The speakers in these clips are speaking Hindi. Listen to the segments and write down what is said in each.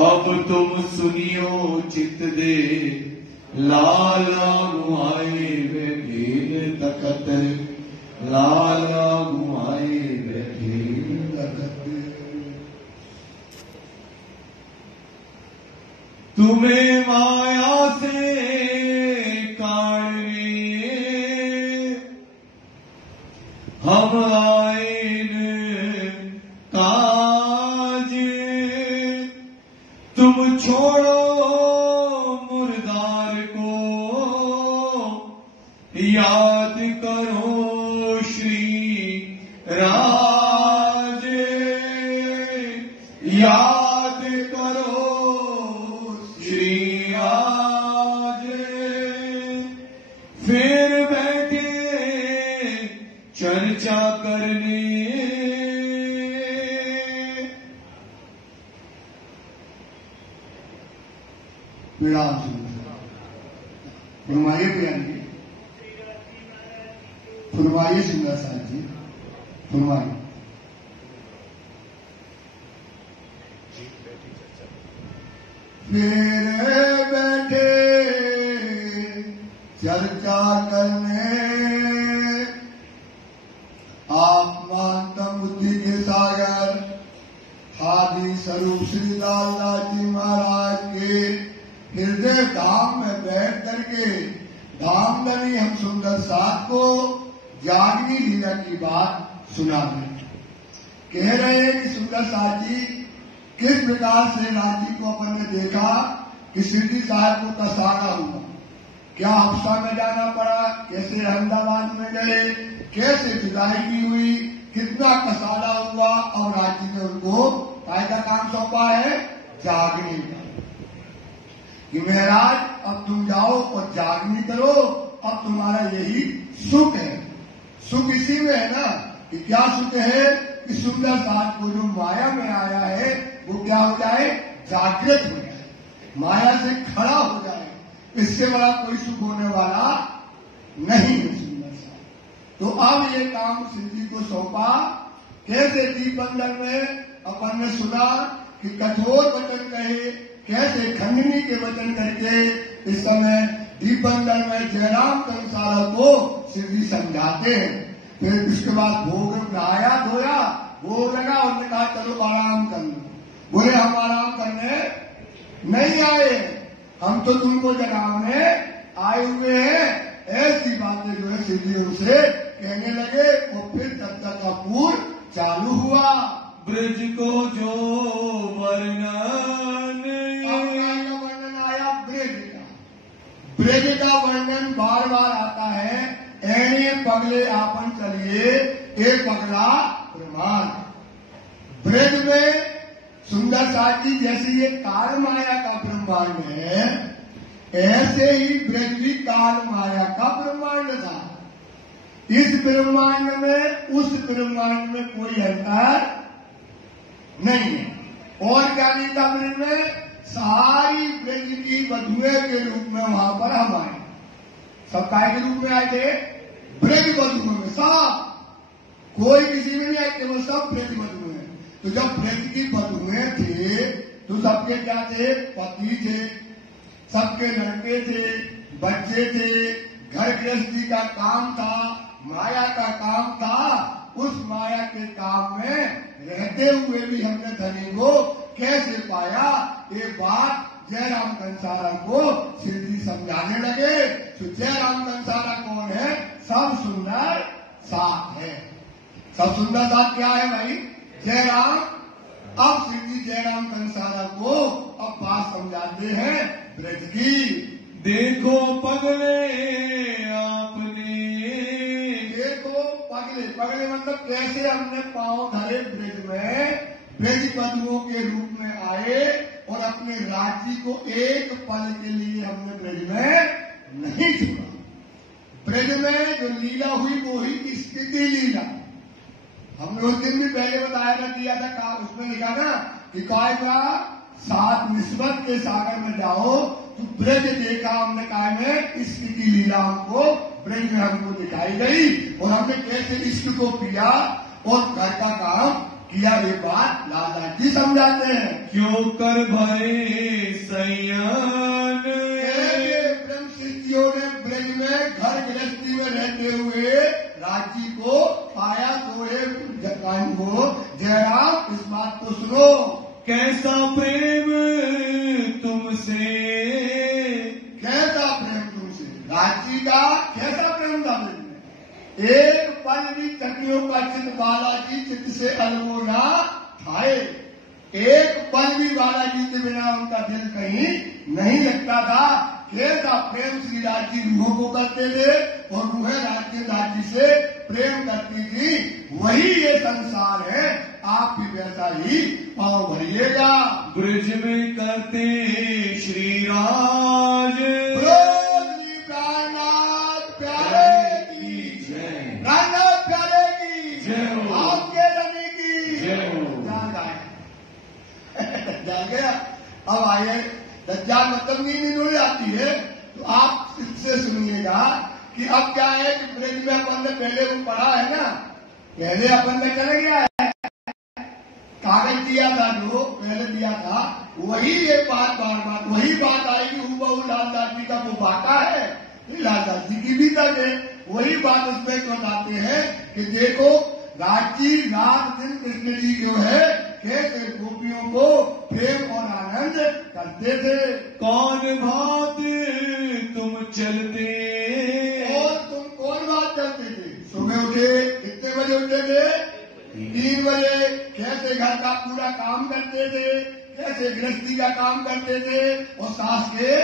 अब तुम सुनियो चित दे, लाला गुआए बैठे तकत, लाला गुआए बैठे तकत। तुम्हें माया से काढ़ने हम आए काज, तुम छोड़ो मुर्दार को, याद करो श्री राज, याद करो श्री राज। फिर बैठे चर्चा करने, फरमाइए बयान जी, फरमाइए सुंदर साहब जी, फरमाइए। फिर बैठे चर्चा करने, आत्मांतम बुद्धि के सागर आदि स्वरूप श्री लाला जी महाराज के हृदय धाम में बैठ करके धामधनी हम सुंदर साथ को जागनी लीला की बात सुना रहे। कह रहे हैं कि सुंदर साथ जी किस प्रकार से राज जी को अपन ने देखा कि शिरडी साहब को कसाना हुआ, क्या हफ्सा में जाना पड़ा, कैसे अहमदाबाद में गए, कैसे विदायगी हुई, कितना कसाना हुआ, और राज जी ने उनको काय का काम सौंपा है, जागने का, कि महाराज अब तुम जाओ और जागनी करो, अब तुम्हारा यही सुख है। सुख इसी में है ना कि क्या सुख है कि सुंदर साथ को जो माया में आया है वो क्या हो जाए, जागृत हो जाए, माया से खड़ा हो जाए। इससे बड़ा कोई सुख होने वाला नहीं है सुंदर साथ। तो अब ये काम शिव जी को सौंपा। कैसे दीप बंदर में अपन ने सुना कि कठोर वचन कहे, कैसे खंडनी के वचन करके इस समय दीप बंदर में जयराम कंसारा को शिव जी समझाते हैं। फिर उसके बाद भोग नहाया धोया, भोग लगा, उन्होंने कहा चलो आराम कर लो। बोले हम आराम करने नहीं आए, हम तो तुमको जगाने आए हुए हैं। ऐसी बातें जो है शिव जी उनसे कहने लगे। और फिर चर्चा का पूर्व चालू हुआ। ब्रज को जो वर्णन आया, ब्रज का वर्णन बार बार आता है। ऐने पगले आपन चलिए, एक पगला प्रमाण। ब्रज में सुंदर साथी जैसे ये काल माया का ब्रह्मांड है, ऐसे ही ब्रज भी काल माया का ब्रह्मांड था। इस ब्रह्मांड में उस ब्रह्मांड में कोई अंतर नहीं है। और क्या नहीं था ब्रज में, सारी ब्रज की वधुएं के रूप में वहां पर हम आए। सब काय के रूप में आए थे, ब्रज वधुओं में। सब कोई किसी में नहीं आए थे, वो सब ब्रज वधुएं। तो जब ब्रज की वधुएं थे तो सबके क्या थे, पति थे, सबके लड़के थे, बच्चे थे, घर गृहस्थी का काम था, माया का काम था। उस माया के काम में रहते हुए भी हमने धनी को कैसे पाया, ये बात जयराम कंसारा को शिव जी समझाने लगे। तो जयराम कंसारा कौन है, सब सुंदर साथ है। सब सुंदर साथ क्या है भाई, जयराम। अब शिव जी जयराम कंसारा को अब बात समझाते हैं ब्रज की। देखो पगले आपने, देखो पगले, पगले मतलब कैसे हमने पांव धरे ब्रज में, ब्रज बंधुओं के रूप में आए और अपने राज्य को एक पल के लिए हमने ब्रज में नहीं छोड़ा। ब्रज में जो लीला हुई वो ही स्थिति लीला। हमने उस दिन भी पहले बताया था, दिया था, कहा उसमें लिखा था कि काय का सात निस्बत के सागर में जाओ तो ब्रज देखा हमने। काय में स्थिति लीला हमको ब्रज में हमको दिखाई गई और हमने कैसे इष्ट को पिया और घर का काम किया ये बात लाला जी समझाते हैं। क्यों कर भरे सैयान, ब्रह्म शिष्यों ने ब्रज में घर गृहस्थी में रहते हुए राजी को पाया तो वो जयराम इस बात को सुनो। कैसा प्रेम तुमसे, कैसा प्रेम तुमसे, राजी का कैसा प्रेम था ब्रज में। एक पल भी चकियों का चित्त बालाजी चित्त से अलगोना खाए, एक पल भी बालाजी के बिना उनका दिल कहीं नहीं लगता था। कैसा प्रेम श्री राजी रूहों को करते थे और रूहें राजी से प्रेम करती थी। वही ये संसार है, आप भी वैसा ही पाँव भरिएगा। ब्रज में करते श्री राज, प्राणनाथ प्यारे की जय, प्राणनाथ प्यारे की जय हो, आपके रवि की जय हो। जान गया। अब आइए, दज्जाल मतलब नींद उड़ जाती है तो आप इससे सुनिएगा कि अब क्या है कि ब्रज में अपन ने पहले वो पढ़ा है ना, पहले अपन ने कर गया है, कागज दिया था जो पहले दिया था, वही ये बात बार बार वही बात आएगी। हूबहू लालदास जी का वो बाता है, लालदास जी की भी तक है, वही बात उसमें बताते हैं कि देखो राजी रात दिन कृष्ण जी जो है कैसे गोपियों को प्रेम और आनंद करते थे। कौन भात तुम चलते, और तुम कौन बात करते थे। सुबह उठे कितने बजे उठते थे, 3 बजे। कैसे घर का पूरा काम करते थे, कैसे गृहस्थी का काम करते थे और सास के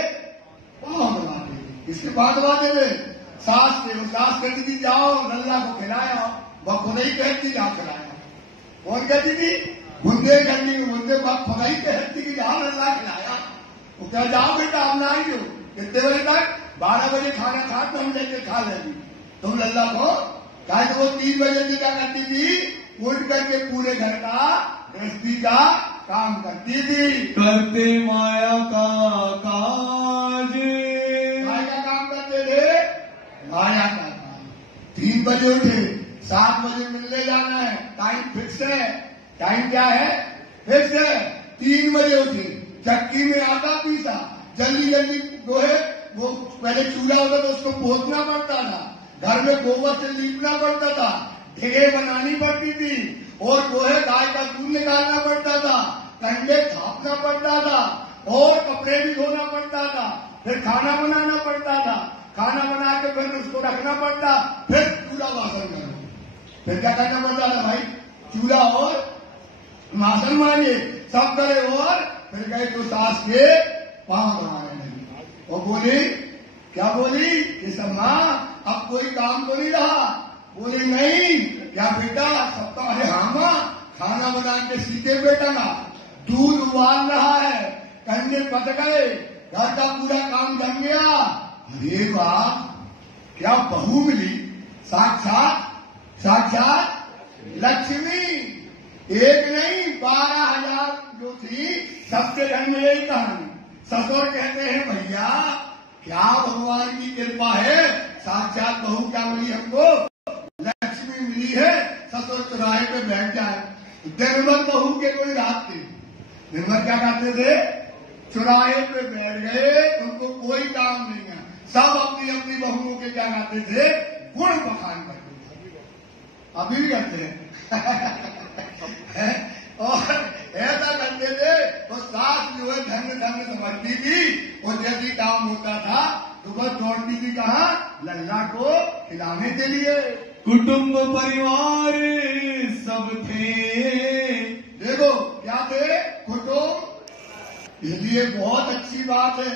पाँव दबाते थे। किसके पाँव दबाते थे, सास के। वो सास कहती थी जाओ लल्ला को खिलाया, वह खुद ही कहती जाओ खिलाया। कौन कहती थी, बुंदे करनी, बुंदे खुद ही कहती कि जाओ लल्ला खिलाया। वो क्या जाओ बेटा हम ना आइए। कितने बजे तक, 12 बजे खाना खा तो हम लेके खा लेंगे तुम लल्ला को। क्या तो वो 3 बजे की क्या करती थी, उठ करके पूरे घर का गृहस्थी का काम करती थी। करते माया का काज, माया का काम करते थे, माया का काम। 3 बजे उठे, 7 बजे मिलने जाना है, टाइम फिक्स है। टाइम क्या है, फिक्स है। 3 बजे उठे, चक्की में आटा पीसा, जल्दी जल्दी जो है वो पहले चूल्हा होता तो उसको पोतना पड़ता था, घर में गोबर से लीपना पड़ता था, ढेर बनानी पड़ती थी और जो है गाय का दूध निकालना पड़ता था, कंडे थापना पड़ता था और कपड़े भी धोना पड़ता था, फिर खाना बनाना पड़ता था, खाना बना के फिर उसको रखना पड़ता, फिर पूरा वासन करो। फिर क्या करना पड़ता था भाई, चूल्हा और वासन मांगे सब करे और फिर गए तो सास के पाँव दबाने लगी और बोली, क्या बोली कि सम्मा अब कोई काम तो नहीं रहा। बोले नहीं, क्या बेटा सबका, अरे हाँ माँ खाना बना के सीधे बेटा ना, दूध उबाल रहा है, कंडे पक गए, घर का पूरा काम जम गया। अरे वाह क्या बहू मिली, साक्षात साक्षात लक्ष्मी। एक नहीं 12,000 जो थी, सबके घर में यही कहानी। ससुर कहते हैं भैया क्या भगवान की कृपा है, साक्षात बहू क्या मिली हमको, लक्ष्मी मिली है। ससुर चौराहे पे बैठ जाए, दिन भर बहू के कोई रात थी, दिन भर क्या करते थे, चौराहे पे बैठ गए, उनको कोई काम नहीं है, सब अपनी अपनी बहुओं के क्या करते थे, गुण बखान करते थे। अभी भी करते हैं और ऐसा करते थे तो सास जो है धन्य धन्य समझती थी और जैसी काम होता था तो बस दौड़ती थी कहाँ, लल्ला को खिलाने के लिए। कुटुंब परिवार सब थे, देखो क्या थे, कुटुंब। इसलिए बहुत अच्छी बात है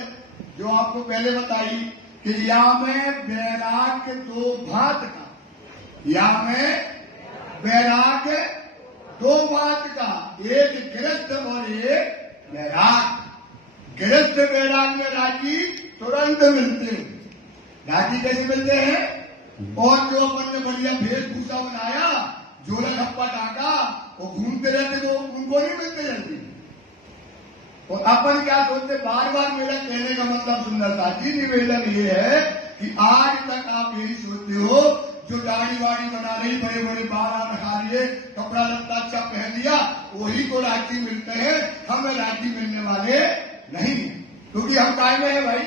जो आपको पहले बताई कि या में वैराग्य 2 भांत का, या में वैराग्य 2 बात का, एक गृहस्थ और एक वैराग। गृहस्थ वैराग में राजी तुरंत मिलते हैं। राजी कैसे मिलते हैं, और जो अपन ने बढ़िया वेशभूषा बनाया, जोला खप्पा टाका और घूमते रहते तो उनको नहीं मिलते जल्दी। और अपन क्या सोचते, बार बार मेरा कहने का मतलब सुंदरता जी निवेदन ये है कि आज तक आप यही सोचते हो जो दाढ़ी वाड़ी बना रही, बड़े बड़े बाल रखा लिए, कपड़ा लत्ता अच्छा पहन लिया, वही को राजी मिलते हैं, हमें राजी मिलने वाले नहीं, क्योंकि हम काय में है भाई,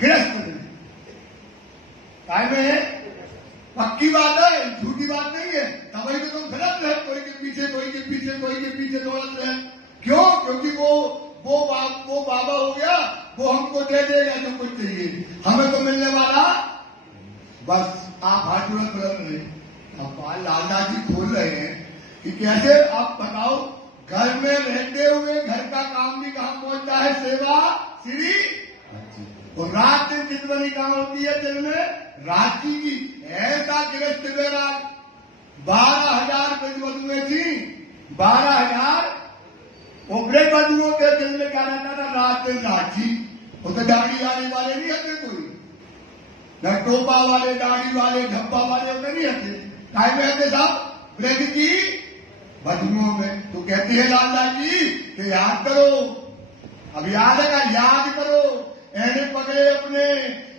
गृहस्थ में काय में है। पक्की बात है, झूठी बात नहीं है। तभी तो तुम गलत रहे, कोई के पीछे कोई के पीछे कोई के पीछे दौड़त रहे। क्यों? क्योंकि वो बाबा हो गया, वो हमको दे देगा जो कुछ चाहिए, हमें तो मिलने वाला। बस आप हाथ जोड़ बदल रहे, अब लालदा जी खोल रहे हैं कि कैसे। आप बताओ, घर में रहते हुए घर का काम भी कहाँ पहुंचता है, सेवा श्री। और रात दिन कितनी काम होती है दिन में, रांची की ऐसा गिरफ्त मेरा 12,000 बधुएं थी, 12,000 उबरे बधुओं के दिन में क्या रहता था, रात दिन रांची। वो तो दाढ़ी आने वाले नहीं हते कोई, न टोपा वाले, दाढ़ी वाले, धब्बा वाले होते नहीं हते, काय में हते साहब, ब्रेक की बधुओं में। तो कहती है लालदा जी कि याद करो, अब याद है का, याद करो, ऐने पकड़े अपने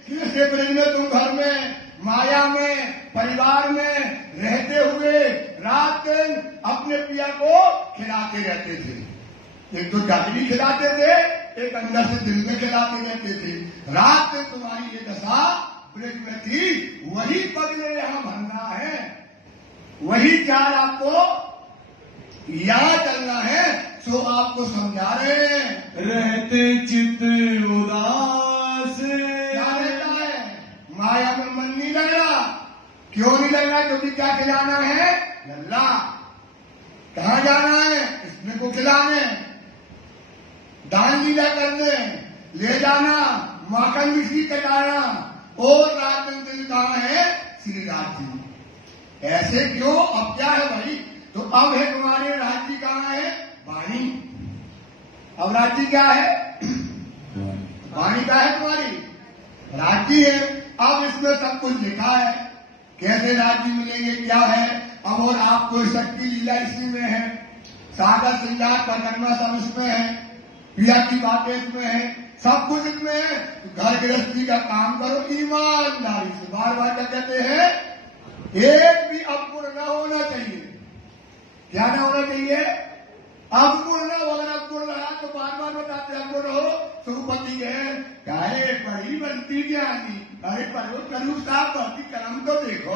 कैसे ब्रज में तुम घर में माया में परिवार में रहते हुए रात दिन अपने पिया को खिलाते रहते थे। एक तो जागरी खिलाते थे, एक अंदर से दिल में खिलाते रहते थे। रात दिन तुम्हारी ये दशा ब्रज में थी, वही पगले यहां भरना है, वही चार आपको याद चलना है, सो आपको समझा रहे हैं। रहते चित्त उदास, क्या रहता है, माया में मन नहीं लग रहा। क्यों नहीं लग रहा? क्योंकि क्या खिलाना है, लल्ला। कहाँ जाना है, इसमें को खिलाने, दान लीला करने, ले जाना, माखन मिश्री कटाना, और रात दिन कहाँ है, श्री राज। ऐसे क्यों? अब क्या है भाई, तो अब है तुम्हारे राज्य कहाँ है, वाणी। अब राज्य क्या है, वाणी का है तुम्हारी, राज्य है। अब इसमें सब कुछ लिखा है, कैसे राज्य मिलेंगे, क्या है। अब और आपको शक्ति लीला इसी में है, सागर श्रृंगार परिक्रमा सब इसमें है, पिया की बातें इसमें है, सब कुछ इसमें है। घर गृहस्थी का काम करो ईमानदारी से। बार बार क्या कहते हैं, एक भी अवगुण न होना चाहिए। क्या ना होना चाहिए, अवगुण न हो। अगर अवगुण रहा तो बार बार बताते अवगुण हो। सुपति गए काहे पढ़ी बनती ज्ञानी, अरे पढ़ो करूँ साहब भक्ति कर्म तो देखो।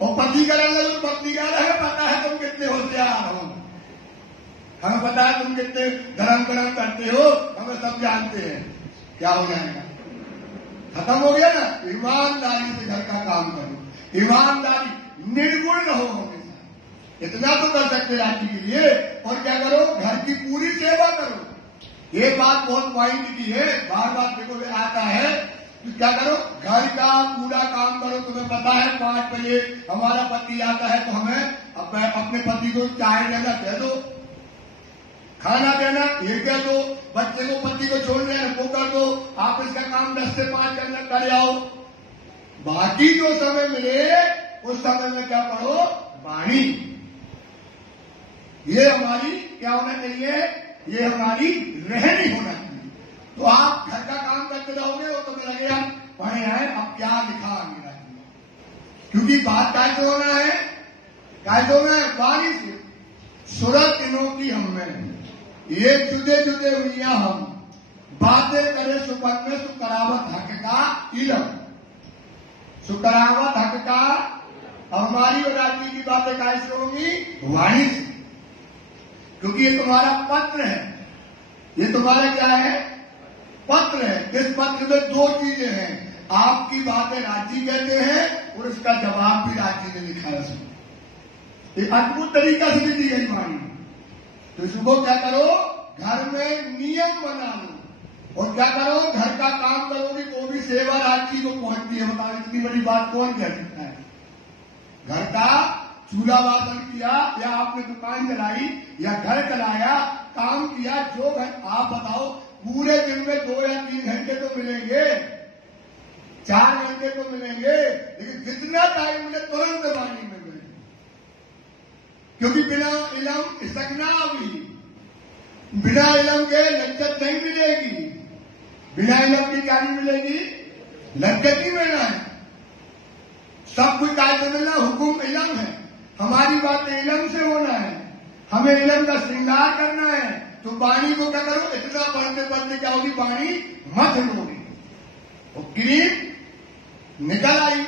और पति करने लगे, पत्नी कह रहे पता है तुम कितने होशियार हो, हमें पता है तुम कितने धर्म करते हो, हमें सब जानते हैं। क्या हो जाएगा, खत्म हो गया ना। ईमानदारी से घर का काम करो, ईमानदारी, निर्गुण रहो हमेशा। इतना तो कर सकते राज्य के लिए। और क्या करो, घर की पूरी सेवा करो। ये बात बहुत पॉइंट की है, बार बार देखो आता है। तो क्या करो, घर का पूरा काम करो। तुम्हें पता है 5 बजे हमारा पति आता है, तो हमें अपने पति को चाय देना दे दो, खाना देना ये दे दो, बच्चे को पति को छोड़ने वो कर दो, ऑफिस का काम 10 से 5 कर आओ। बाकी जो समय मिले उस समय में क्या पढ़ो, वाणी। ये हमारी क्या होना चाहिए, ये हमारी रहनी होना चाहिए। तो आप घर का काम करते रहोगे, वो तुम्हें लगेगा पढ़े आए, अब क्या लिखा मेरा, क्योंकि बात कैसे होना है, कैसे होना है, वाणी से। सूरत इनों की हमें ये जुदे जुदे हुई हम बातें करे सुपन में, सुकरावत हक का इलम, सुकरावत हक का। हमारी और राज्य की बातें कैसे होंगी, वाणी से। क्योंकि ये तुम्हारा पत्र है, ये तुम्हारा क्या है, पत्र है। इस पत्र में 2 चीजें हैं, आपकी बातें राज्य कहते हैं और इसका जवाब भी राज्य ने लिखा है उसमें। ये अद्भुत तरीका से दी गई वाणी। तो इसको क्या करो, घर में नियम बना लो। और क्या करो, घर का काम करोगे तो भी सेवा राज्य को पहुंचती है। बताओ इतनी बड़ी बात कौन कह सकता है। घर का चूल्हा वादन किया, या आपने दुकान चलाई, या घर चलाया, काम किया, जो है आप बताओ, पूरे दिन में 2 या 3 घंटे तो मिलेंगे, 4 घंटे तो मिलेंगे, लेकिन जितना टाइम मिले तुरंत वाणी में मिले। क्योंकि बिना इलम सकना भी, बिना इलम के लज्जत नहीं मिलेगी। बिना इलम की क्या नहीं मिलेगी, लज्जत ही मिलना है। सब कुछ कायदे मिलना, हुकुम इलम है, हमारी बातें इलम से होना है, हमें इलम का श्रृंगार करना है। तो पानी को क्या करो, इतना पढ़ते पढ़ते क्या होगी, पानी मत होगी। वो क्रीम निकल आई,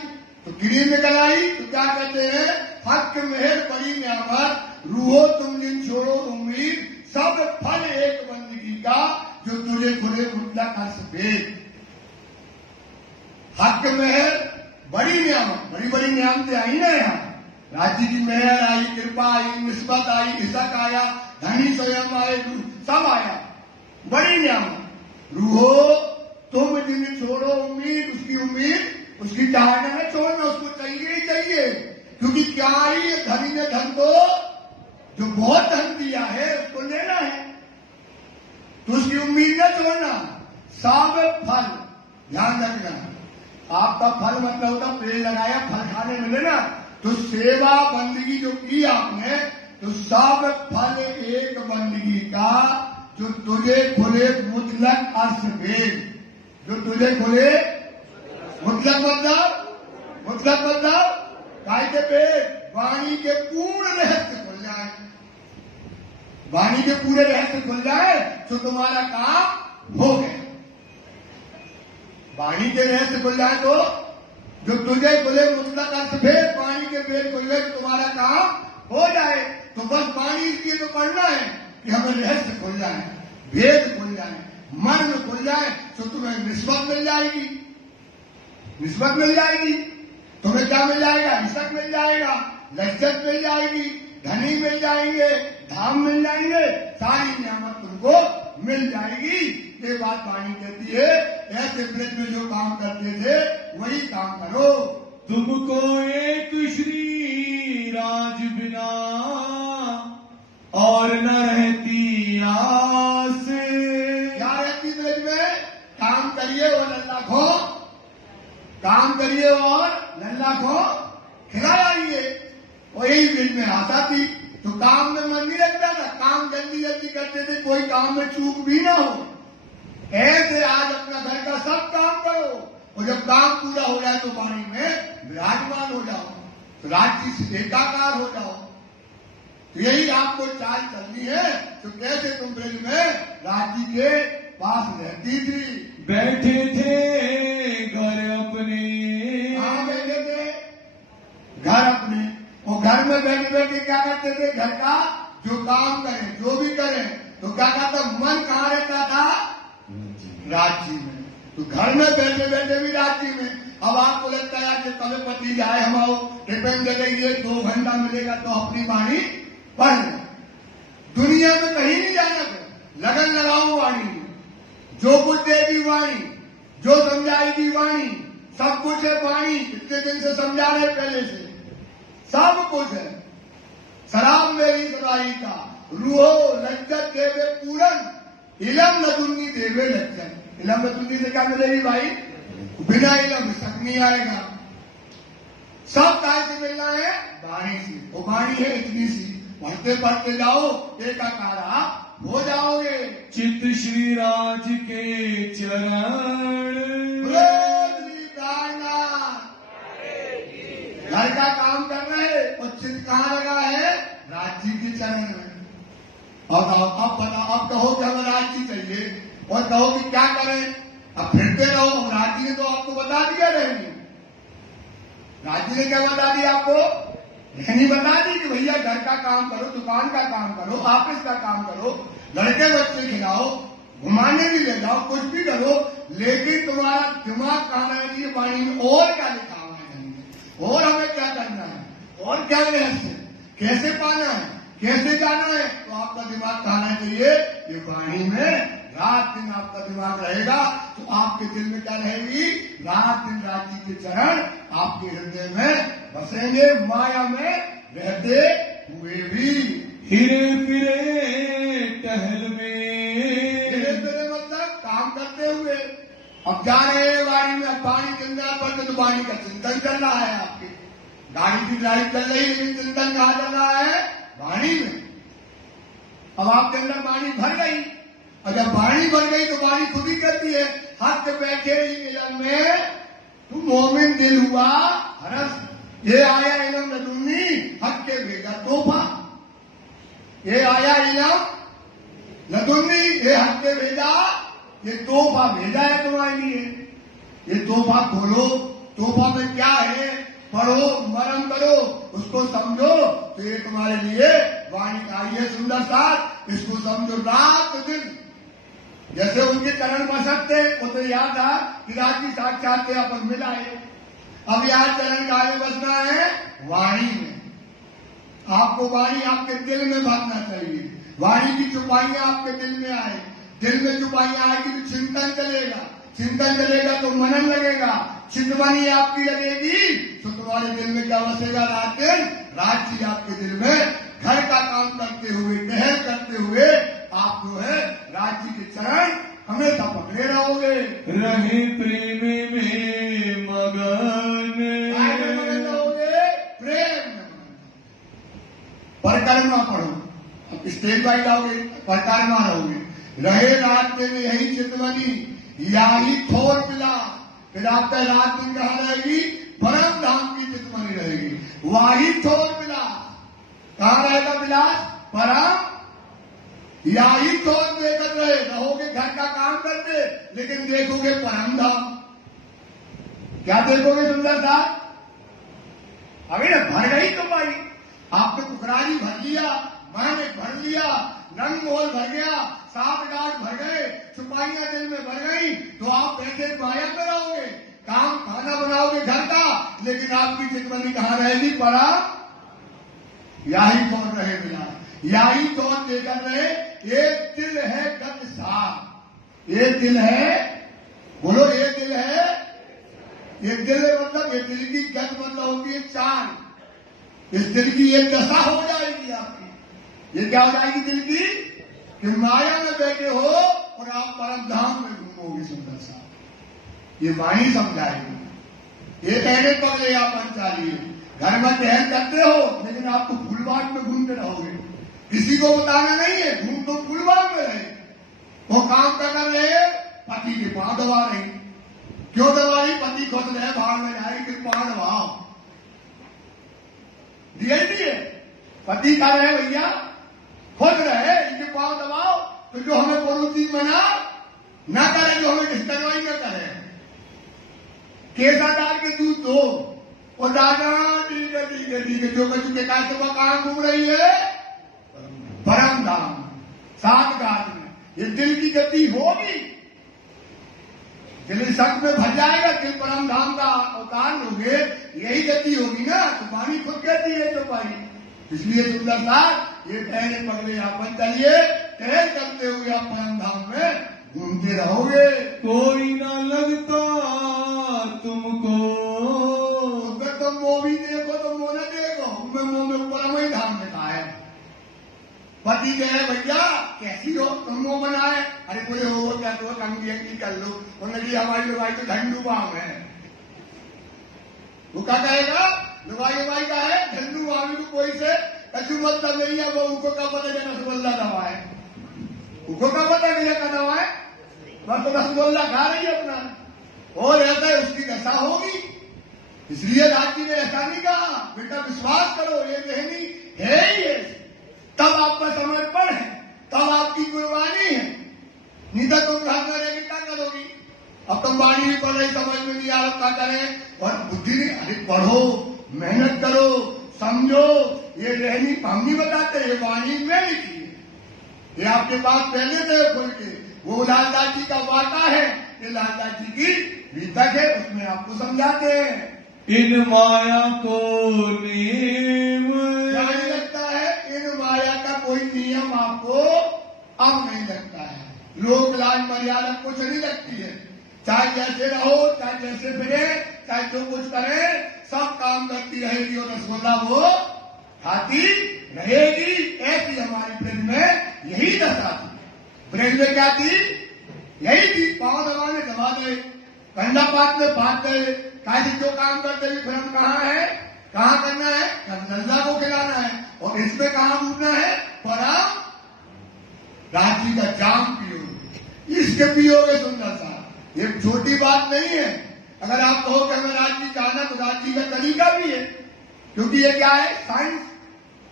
तो क्रीम निकल आई तो क्या कहते हैं, हक मेहर बड़ी नियामत, रूहो तुम जिन छोड़ो उम्मीद, सब फल एक बंदगी का, जो तुझे खुले मुतलक अर्श पे। हक मेहर बड़ी नियामत, बड़ी बड़ी नियामतें आई ना यहाँ, राज्य की मेहर आई, कृपा आई, निस्बत आई, इसक आया, धनी स्वयं आए, सब आया, बड़ी नियामत। रूहो तुम जिन छोड़ो उम्मीद, उसकी उम्मीद, उसकी चाहना है छोड़ना, उसको चाहिए ही चाहिए, क्योंकि क्या ही धनी ने धन को, जो बहुत धन दिया है उसको लेना है, तो उसकी उम्मीद न छोड़ना। सब फल ध्यान रखना, आपका फल मतलब होता पेड़ लगाया फल खाने मिले ना, तो सेवा बंदगी जो की आपने, तो सब फल एक बंदगी का, जो तुझे खुले मुतलक अर्श पे, जो तुझे खुले मुतलक मतलब कायदे पे वाणी के पूर्ण रहस्य खुल जाए, वाणी के पूरे रहस्य खुल जाए तो तुम्हारा काम हो गया। वाणी के रहस्य खुल जाए तो जो तुझे खुले मुतलक अर्थ भेद, वाणी के भेद खुल गए तो तुम्हारा काम हो जाए। तो बस वाणी इसलिए तो पढ़ना है कि हमें रहस्य खुल जाए, भेद खुल जाए, मर्म खुल जाए, तो तुम्हें निस्बत मिल जाएगी, निस्बत मिल जाएगी, तुम्हें क्या मिल जाएगा, इसक मिल जाएगा, लज्जत मिल जाएगी, धनी मिल जाएंगे, धाम मिल जाएंगे, सारी नियामत तुमको मिल जाएगी। ये बात वाणी कहती है, ऐसे ब्रज में जो काम करते थे वही काम करो। तुमको एक श्री राज बिना और न रहती आस, क्या रहती ब्रज में, काम करिए और लल्ला खो, काम करिए और लल्ला खो खिला जाइए, और यही ब्रज में आशा थी। तो काम में मन नहीं लगता था, काम जल्दी जल्दी करते थे, कोई काम में चूक भी ना हो। ऐसे आज अपना घर का सब काम करो, और जब काम पूरा हो जाए तो वाणी में विराजमान हो जाओ, तो राज्य से एकाकार हो जाओ। तो यही आपको चाल चलनी है। तो कैसे तुम ब्रज में राज्य के पास रहती थी, बैठे थे घर अपने, कहाँ बैठे थे, घर अपने, वो घर में बैठे बैठे क्या करते थे, घर का जो काम करें, जो भी करें, तो क्या कहता, मन कहाँ रहता था, राज्य में। तो घर में बैठे बैठे भी राज्य में। अब आपको लगता है कि कभी पति जाए, हम आओ टिफिन दे देंगे, 2 घंटा मिलेगा तो अपनी वाणी पढ़ लें। दुनिया में कहीं नहीं जाना, लगन लगाओ वाणी में, जो कुछ देगी वाणी, जो समझाएगी वाणी, सब कुछ है वाणी। इतने दिन से समझा रहे पहले से, सब कुछ है। शराब मेरी सुनाई का, रूहो लज्जत देवे पूरन, इलम नदुन्नी देवे लज्जत। इलम नदुन्नी से क्या मिलेगी भाई, बिना इलम शक नहीं आएगा। सब काय से मिलना है, वाणी से। वो वाणी है इतनी सी, पढ़ते पढ़ते जाओ, एकाकार आप हो जाओगे। चित श्री राज के चरण, घर का काम कर रहे हैं और चित्त कहाँ लगा है, राज्य के चरण में। और अब बताओ, अब कहो कि हमें राज्य चाहिए, और कहो कि क्या करें, अब फिरते रहो। राज्य ने तो आपको बता दिया रहनी, राज्य ने क्या बता दिया आपको, रहनी बता दी कि भैया घर का काम करो, दुकान का काम करो, ऑफिस का काम करो, लड़के बच्चे खिलाओ, घुमाने भी ले जाओ, कुछ भी करो, लेकिन तुम्हारा दिमाग कहाँ रहना चाहिए, वाणी में और क्या लिखा हुआ है, और हमें क्या करना है, और क्या रहस्य, कैसे पाना है, कैसे जाना है। तो आपका दिमाग कहना चाहिए, ये वाणी में रात दिन आपका दिमाग रहेगा। तो आपके दिल में क्या रहेगी, रात दिन राज्य के चरण आपके हृदय में बसेंगे, माया में रहते हुए भी। हिरे फिरे टहल में, हिरे फिरे मतलब काम करते हुए। अब जा रहे हैं वाणी में, अब वाणी चिंतन पर, तो वाणी का चिंतन चल रहा है आपके, गाड़ी की ड्राइव चल रही है, लेकिन चिंतन कहाँ चल रहा है, वाणी में। अब आपके अंदर वाणी भर गई, और जब वाणी भर गई तो वाणी खुद ही कहती है, हक बैठे ही इलम में तू मोमिन दिल हुआ हरस। ये आया इलम लदुन्नी हक के भेजा तोहफा, ये आया इलम लदुन्नी ये हक के भेजा, ये तोहफा भेजा है तुम्हारे लिए। ये तोहफा खोलो, तोहफा में क्या है, पढ़ो, मरम करो, उसको समझो, तो ये तुम्हारे लिए वाणी का ये सुंदर साथ, इसको समझो रात दिन। जैसे उनके चरण बसत थे, वो तो याद था कि रात की साक्षात थे, अपन मिलाए। अब यार चरण का आगे बसना है वाणी में। आपको वाणी आपके दिल में भरना चाहिए, वाणी की चुपाइयां आपके दिल में आए, दिल में चुपाइयां आएगी तो चिंतन चलेगा, चिंतन चलेगा तो मनन लगेगा, चिंतवानी आपकी लगेगी तो तुम्हारे दिल में क्या बसेगा, रात दिन राज्य आपके दिल में घर का काम करते हुए, टहल करते हुए आप जो है राज्य के चरण हमेशा पकड़े रहोगे। रहे प्रेम में मगन रहोगे, प्रेम में परिक्रमा पढ़ो, अब स्टेज बाई जाओगे परिक्रमा रहोगे। रहे रात दिन यही चितवनी याही थोर मिला, फिर आपका रात दिन कहाँ रहेगी, परम धाम की चितवनी रहेगी, वाही थोर मिला। कहाँ रहेगा विलास, परम याही थोर लेकर रहोगे, घर का काम करते लेकिन देखोगे परम धाम। क्या देखोगे सुंदर सा, अभी ना भर गई तो भाई, आपने कुकरारी भर लिया, मन एक भर लिया, रंग मोल भर गया, सात गांठ भर गए, चुपाइयां दिल में भर गई, तो आप पैसे माया में रहोगे, काम खाना बनाओगे घर का, लेकिन आपकी चितवनी कहाँ रहेगी, पड़ा याही कौन रहे मिला, याही कौन लेकर रहे। एक दिल है गत साथ, एक दिल है, बोलो एक दिल है, एक दिल है मतलब ये दिल की गत मतलब होती है चाल, इस दिल की एक दशा हो जाएगी आपकी। ये क्या हो जाएगी दिल की, कि माया में बैठे हो और आप परम धाम में घूमोगे सुंदर सा, ये वाणी समझाएगी। ये कहने पगले आप पंचाली घर में टहल करते हो लेकिन आपको फूलबाग में घूमते रहोगे, किसी को बताना नहीं है, घूम तो फूलबाग में रहे, वो काम कर रहे पति के पांव दबा रही, क्यों दबा रही, पति खुद रहे बाहर में जाए कि पांव दबाओ, रियलिटी है, पति कर रहे भैया खुद रहे इनके पांव दबाओ, तो जो हमें पड़ोसी बना ना करे, जो हमें डिस्टर्बाई न करे, केसा डाल के दूध दो, और दादा ठीक है ठीक है ठीक है, जो कछु के कारण सुबह कहां घूम रही है, परम धाम सात घाट में। ये दिल की गति होगी, दिल सक में भर जाएगा, दिल परम धाम का अवतार लोगे, यही गति होगी ना, तो वाणी खुद कहती है तो भाई। इसलिए सुंदर साथ ये टहले पगले आपन चलिए, टहल करते हुए आप परम धाम में घूमते रहोगे। कोई ना लगता तुमको, अगर तुम वो भी देखो तो वो न देखो, मैं में परम ही धाम में कहा है। पति कहे भैया कैसी हो, तुम वो बनाए, अरे कोई हो क्या तो कंगी कर लो, उन्होंने हमारी लुगाई तो झंडू बाम है, वो क्या कहेगा, लुगाई का है झंडू बाम को कोई से कछु मतलब नहीं है, वो उनको क्या पता है रसगुल्ला दवा है, उनको क्या पता है क्या दवा है, बस तो रसगुल्ला खा रही है अपना, और ऐसा है उसकी दशा होगी। इसलिए राज्य ने ऐसा नहीं कहा बेटा विश्वास करो ये रहनी है ही है, तब आपका समर्पण है, तब आपकी कुर्बानी है, नहीं तो तुम घर में रहकर क्या करोगी। अब तुम वाणी भी पढ़ रही, समझ में नहीं आ रहा क्या करें, और बुद्धि नहीं, अरे पढ़ो मेहनत करो समझो, ये रहनी हम नहीं बताते, ये वाणी में लिखी है, ये आपके पास पहले से खुल के, वो लालदास जी का वार्ता है, ये लालदास जी की रीतक है, उसमें आपको समझाते हैं। इन माया को नियम क्या नहीं लगता है, इन माया का कोई नियम आपको अब नहीं लगता है, लोक लाज मर्यादा कुछ नहीं लगती है, चाहे जैसे रहो, चाहे जैसे फिरे, चाहे जो कुछ करे, सब काम करती रहेगी और रसगुल्ला वो खाती रहेगी। ऐसी हमारी ब्रेन में यही दशा थी, ब्रेन में क्या थी, यही थी, पांव दबाने दबा दे, कंधा पात में बात गए, काहे जो काम करते हुए फिर हम कहाँ है, कहाँ करना है, नंदा को खिलाना है, और इसमें कहाँ डूबना है, परम राज्य का जाम पियो, इसके पियोगे सुंदर सा, ये छोटी बात नहीं है। अगर आप कहो कि हमें राज्य जाना तो राज्य का तरीका भी है, क्योंकि ये क्या है, साइंस,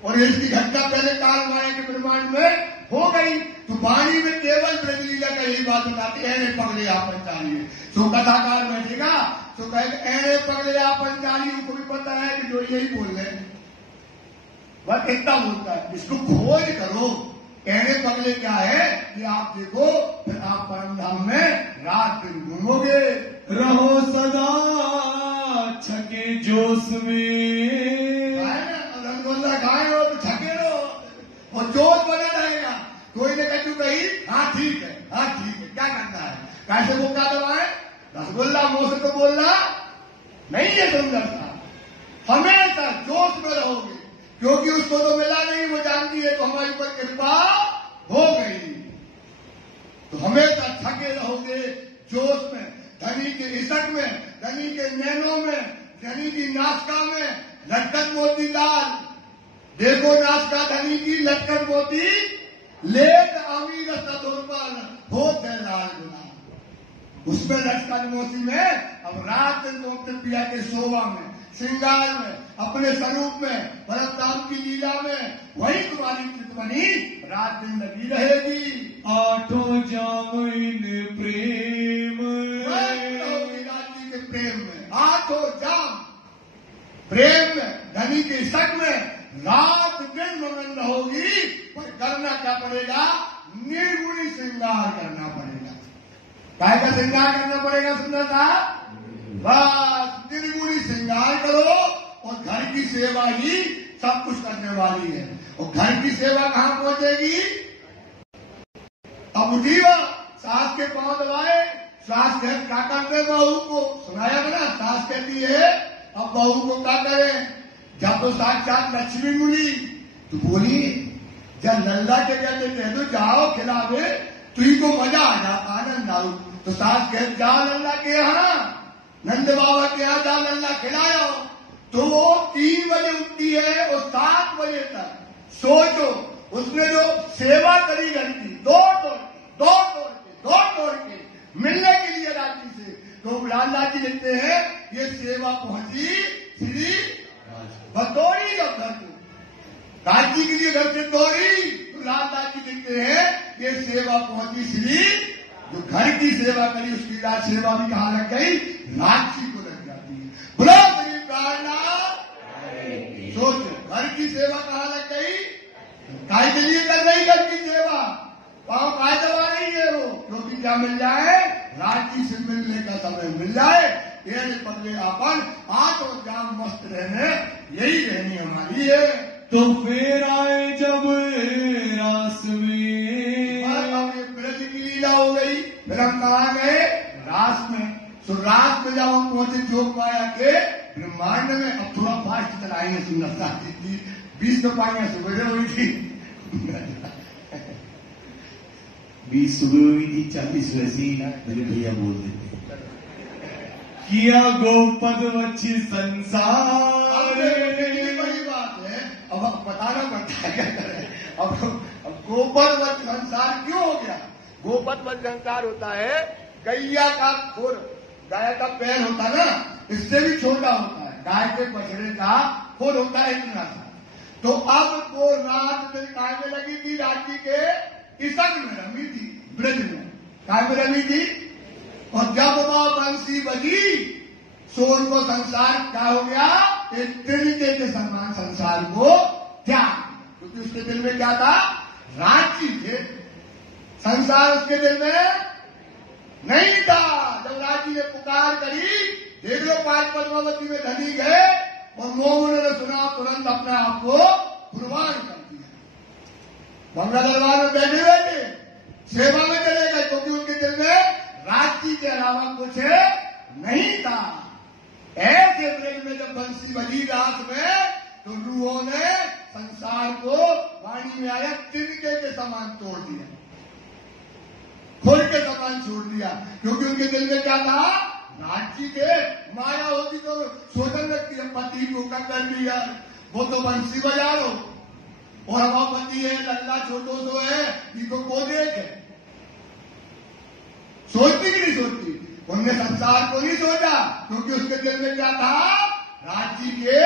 और इसकी घटना पहले काल माया के ब्रह्मांड में हो गई। तो वाणी में केवल ब्रजलीला का यही बात बताती है, एने पगले आपन चाहिए। तो कथाकार बैठेगा तो कहेगा एने पगले आपन चाहिए, उनको भी पता है कि जो यही बोल रहे हैं, वह इतना बोलता है। इसको खोज करो, कहने पगले क्या है कि आप देखो, फिर आप परम धाम में रात दिन घूमोगे। रहो सदा छके जोश में, रसगुल्ला खाए हो तो छके रहो और जोश बना रहेगा। कोई ने कहा तू कही हाँ ठीक है, हाँ ठीक है, क्या करना है, कैसे मौका दबाए, रसगुल्ला मुंह से तो बोलना नहीं है सुंदरता। हमेशा जोश में रहोगे, क्योंकि उसको तो मिला नहीं, वो जानती है तो हमारे ऊपर कृपा हो गई। तो हमेशा थके रहोगे जोश में, धनी के इशक में, धनी के नैनों में, धनी की नाशका में लटकन मोती लाल। देखो नाशका धनी की लटकन मोती लेट अमीर सदुर्बल होते लाल गुलाल। उसमें लटकन मोती में अब रात दिन को अपने पिया के शोभा में, श्रृंगार में, अपने स्वरूप में, परम की लीला में वही तुम्हारी चितमनी रात दिन लगी रहेगी। आठों जाम इन प्रेम रहोगी रात जी के प्रेम में, आठों जाम प्रेम में, धनी के शक में रात दिन मगन रहोगी। पर करना क्या पड़ेगा, निर्गुणी श्रृंगार करना पड़ेगा। काय का श्रृंगार करना पड़ेगा सुंदरता, बस निर्गुणी श्रृंगार करो और घर की सेवा ही सब कुछ करने वाली है। और घर की सेवा कहां पहुंचेगी, अब उठी वो सास के पांव दबाए, सास कह क्या करते बहू को, सुनाया ना, सास कहती है अब बहू को क्या करें, जब तो साक्षात लक्ष्मी मिली तो बोली जब लल्ला के कहते कह दो जाओ खिलावे, तुझी को मजा आ जाता, आनंद आओ। तो सास कह जाओ लल्ला के यहाँ, नंद बाबा के यहाँ जा लल्ला खिलाओ। तो वो 3 बजे उठती है और 7 बजे तक, सोचो उसने जो सेवा करी घर की, दौड़ के मिलने के लिए राजी से। तो लाला जी लिखते हैं ये सेवा पहुंची श्री बतौरी जब घर को, काजी के लिए घर से दौड़ी। तो लाला जी लिखते हैं ये सेवा पहुंची श्री, जो घर की सेवा करी उसकी राज सेवा भी कहाँ लग गई, राक्षी को लग जाती है। बोलो श्री प्राणनाथ, सोचो घर की सेवा कहाँ लग गई, काय के लिए कर रही घर की सेवा, पाँव काय दबा रही है वो, क्योंकि क्या मिल जाए, राक्षी से मिलने का समय मिल जाए। ये पगले अपन आठ और जाम मस्त रहने, यही रहनी हमारी है। तो फिर आए जब रास में, ब्रज की लीला हो गई, फिर हम कहाँ गए, रास में। तो रात में जब हम पहुंचे जोग माया के ब्रह्मांड में, अब थोड़ा फास्ट चलाएंगे सुंदरता जी, 20 में पाएंगे, सुबह हुई थी 20 सुबह हुई थी, 40 वैसे ही मेरे भैया बोल देते किया गोपद वच्ची संसार। बड़ी बात है, अब बताना पड़ता है क्या करें। अब गोपद वच्च संसार क्यों हो गया, गोपद वच्च संसार होता है गैया का खुर, गाय का पैर होता ना, इससे भी छोटा होता है, गाय के बछड़े का खुर होता है इतना सा। तो अब वो रात दिन काय में लगी थी, रांची के इशक में रमी थी, ब्रज में काय में रमी थी। और जब वह बंसी बजी सोन को संसार क्या हो गया, एक तरीके के समान संसार को त्याग, क्योंकि उसके दिल में क्या था, रांची थे, संसार उसके दिल में नहीं था। जब रांची ने पुकार करी, देख लो 5 पद्मावती में धनी गए और मोहन ने सुना, तुरंत अपने आप को कुर्बान कर दिया, बंगला दरबार में बैठे हुए थे, सेवा में चले गए, क्योंकि उनके दिल में रांची के अलावा कुछ नहीं था। ऐसे ब्रज में जब बंसी बजी रात में, तो रूहों ने संसार को वाणी में आया तिनके के समान तोड़ दिया, खुर के समान छोड़ दिया, क्योंकि उनके दिल में क्या था, रांची के माया होती तो सोचने लगती है पति को कर लिया, वो तो बंसी बजा लो, और हमारा पति है लल्ला छोटो सो है, इनको को देख है, सोचती कि नहीं सोचती, उनने संसार को नहीं सोचा, क्योंकि उसके दिल में क्या था, रांची के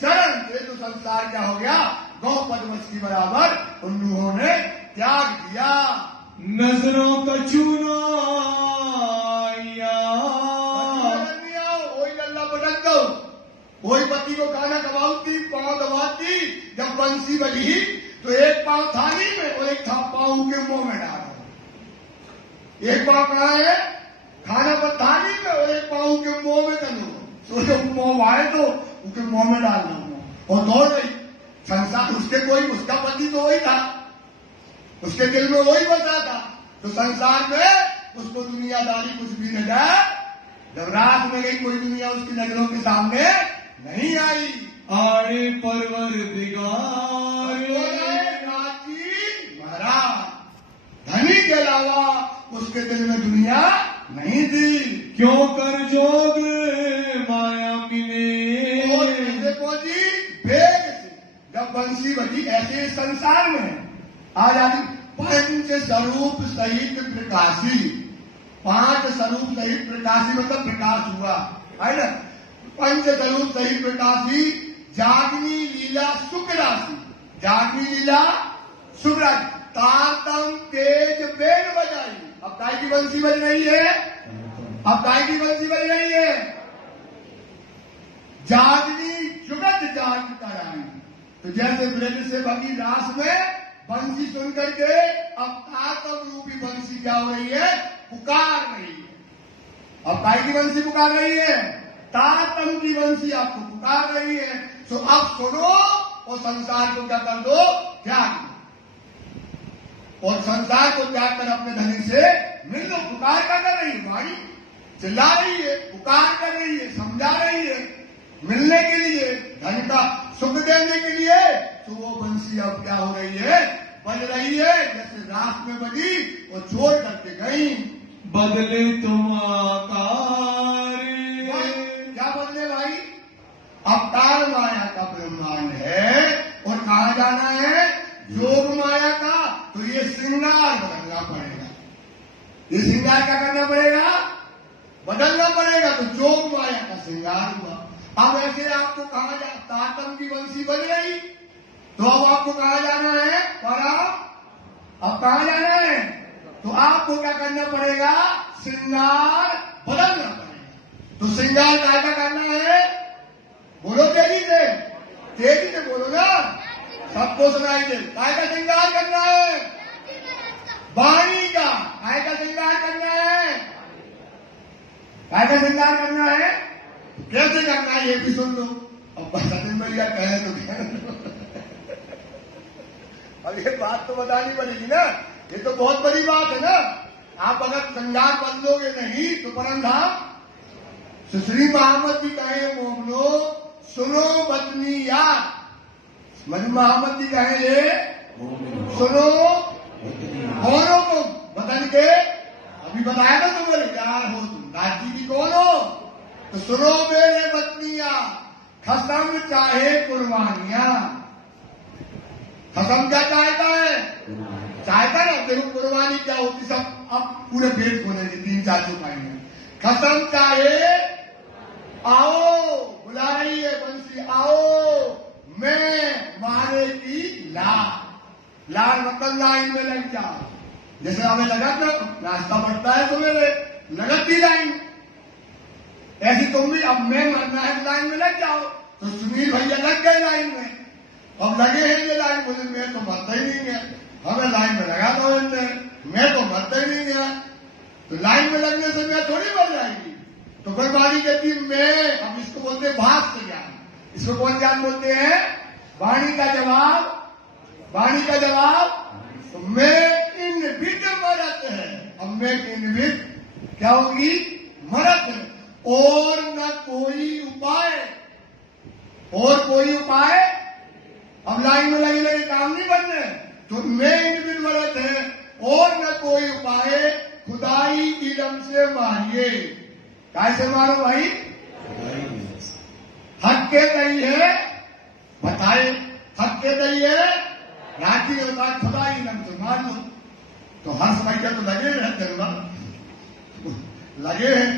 शरण से तो संसार क्या हो गया, गौ पद्मस की बराबर उन्होंने त्याग दिया। नजरों का चूना वही लल्ला पटक दो, वही पति को खाना खवाती, पांव दबाती, जब बंसी बजी तो एक पांव थाली में और एक पांव के मुंह में डालो। एक पांव कहाँ है, खाना पर थाली में, और एक पांव के मुंह में डालो। सोचो मुंह आए तो उसके मुंह में डाल दो और दौड़ गई। संसार उसके कोई, उसका पति तो वही था, उसके दिल में वही बसा था, तो संसार में उसको दुनियादारी कुछ भी न जाए। जब रात में गई कोई दुनिया उसकी नजरों के सामने नहीं आई। आड़े परवरदिगार महाराज, धनी के अलावा उसके दिल में दुनिया नहीं थी। क्यों कर जोग माया मिले। और देखो जी, वेग से जब बंसी बजी, ऐसे संसार में आज आदि पंच स्वरूप सहित प्रकाशी, 5 स्वरूप सहित प्रकाशी मतलब प्रकाश हुआ है ना। पंच स्वरूप सहित प्रकाशी, जागनी लीला सुख राशि, जागनी लीला सुख राशि, तातम तेज बेल बजाई। अब गाय की बंसी बज रही है, अब गाय की बंसी बज रही है। जागनी जुगत जाग कराई, तो जैसे ब्रज से भगी रास में बंसी सुन करके अब तातम रूपी बंसी क्या हो रही है, पुकार रही है। अब गाय की बंसी पुकार रही है, तातम की बंसी आपको पुकार रही है। तो अब सुनो और संसार को क्या कर दो, त्याग। और संसार को त्याग कर अपने धनी से मिल लो। पुकार क्या कर रही है, वाणी चिल्ला रही है, पुकार कर रही है, समझा रही है, मिलने के लिए, धन का सुख देने के लिए। तो वो बंसी अब क्या हो रही है, बज रही है जैसे रात में बजी और छोड़ करके गई। बदले तुम आकार, क्या बदले भाई, अवतार माया का ब्रह्मांड है और कहा जाना है योग माया का। तो ये श्रृंगार बदलना पड़ेगा, ये श्रृंगार क्या करना पड़ेगा, बदलना पड़ेगा। तो योग माया का श्रृंगार हुआ। अब ऐसे आपको कहा जा, तातम की बंसी बज रही, तो अब आपको कहा जाना है परा, अब कहा जाना है, तो आपको क्या करना पड़ेगा, श्रृंगार बदलना पड़ेगा। तो श्रृंगार क्या करना है, बोलो तेजी से बोलो ना, सबको सुनाई दे। काय का श्रृंगार करना है, वाणी का। काय का श्रृंगार करना है, काय का श्रृंगार करना है, कैसे करना है ये भी सुन लो। अब सचिन भैया कहे तो अब ये बात तो बतानी पड़ेगी ना, ये तो बहुत बड़ी बात है ना। आप अगर श्रृंगार बदलोगे नहीं तो परम धाम। श्री मोहम्मद जी कहे मोहम्मदो सुनो बचनी याद, मोहम्मद जी कहे ये सुनो कौन को बदल के, अभी बताया ना तुम बोले यार हो तुम राजी की कौन हो, तो सुनो मेरे बचनिया, खसम चाहे कुर्बानियां। खसम क्या चाहता है, चाहता ना, देखो कुर्बानी क्या होती, सब अब पूरे पेट खोलेंगे, 3-4 चुपाएंगे। खसम चाहे आओ, बुला रही है बंसी, आओ मैं मारे की लाल मतलब लाइन में लग जाओ। जैसे हमें लगा ना रास्ता बढ़ता है तो मेरे लगत थी लाइन, ऐसी तुम भी अब मैं मरना है लाइन में लग जाओ। तो सुनील भैया लग गए लाइन में, अब लगे हैं ये लाइन, बोले मैं तो मरता ही नहीं है, हमें लाइन में लगा दो, मैं तो मरता ही नहीं है। तो लाइन में लगने से मैं थोड़ी मर जाएगी। तो फिर वाणी कहती मैं, अब इसको बोलते हैं भाष्य ज्ञान, इसको कौन ज्ञान बोलते हैं, वाणी का जवाब, वाणी का जवाब। तो मैं इन विद मरत है, अब मैं इन विद क्या होगी, मरत है, और न कोई उपाय, और कोई उपाय। अब लाइन में लगे लगे काम नहीं बनने, तो मैं इन विद मरत है और न कोई उपाय, खुदाई इलम से मारिए। कैसे मारो भाई, हक के दई है बताए, हक के दई है राखी होता है, खुदाई इलम से मार दो। तो हर्ष भाई का तो लगे रहते लगे हैं,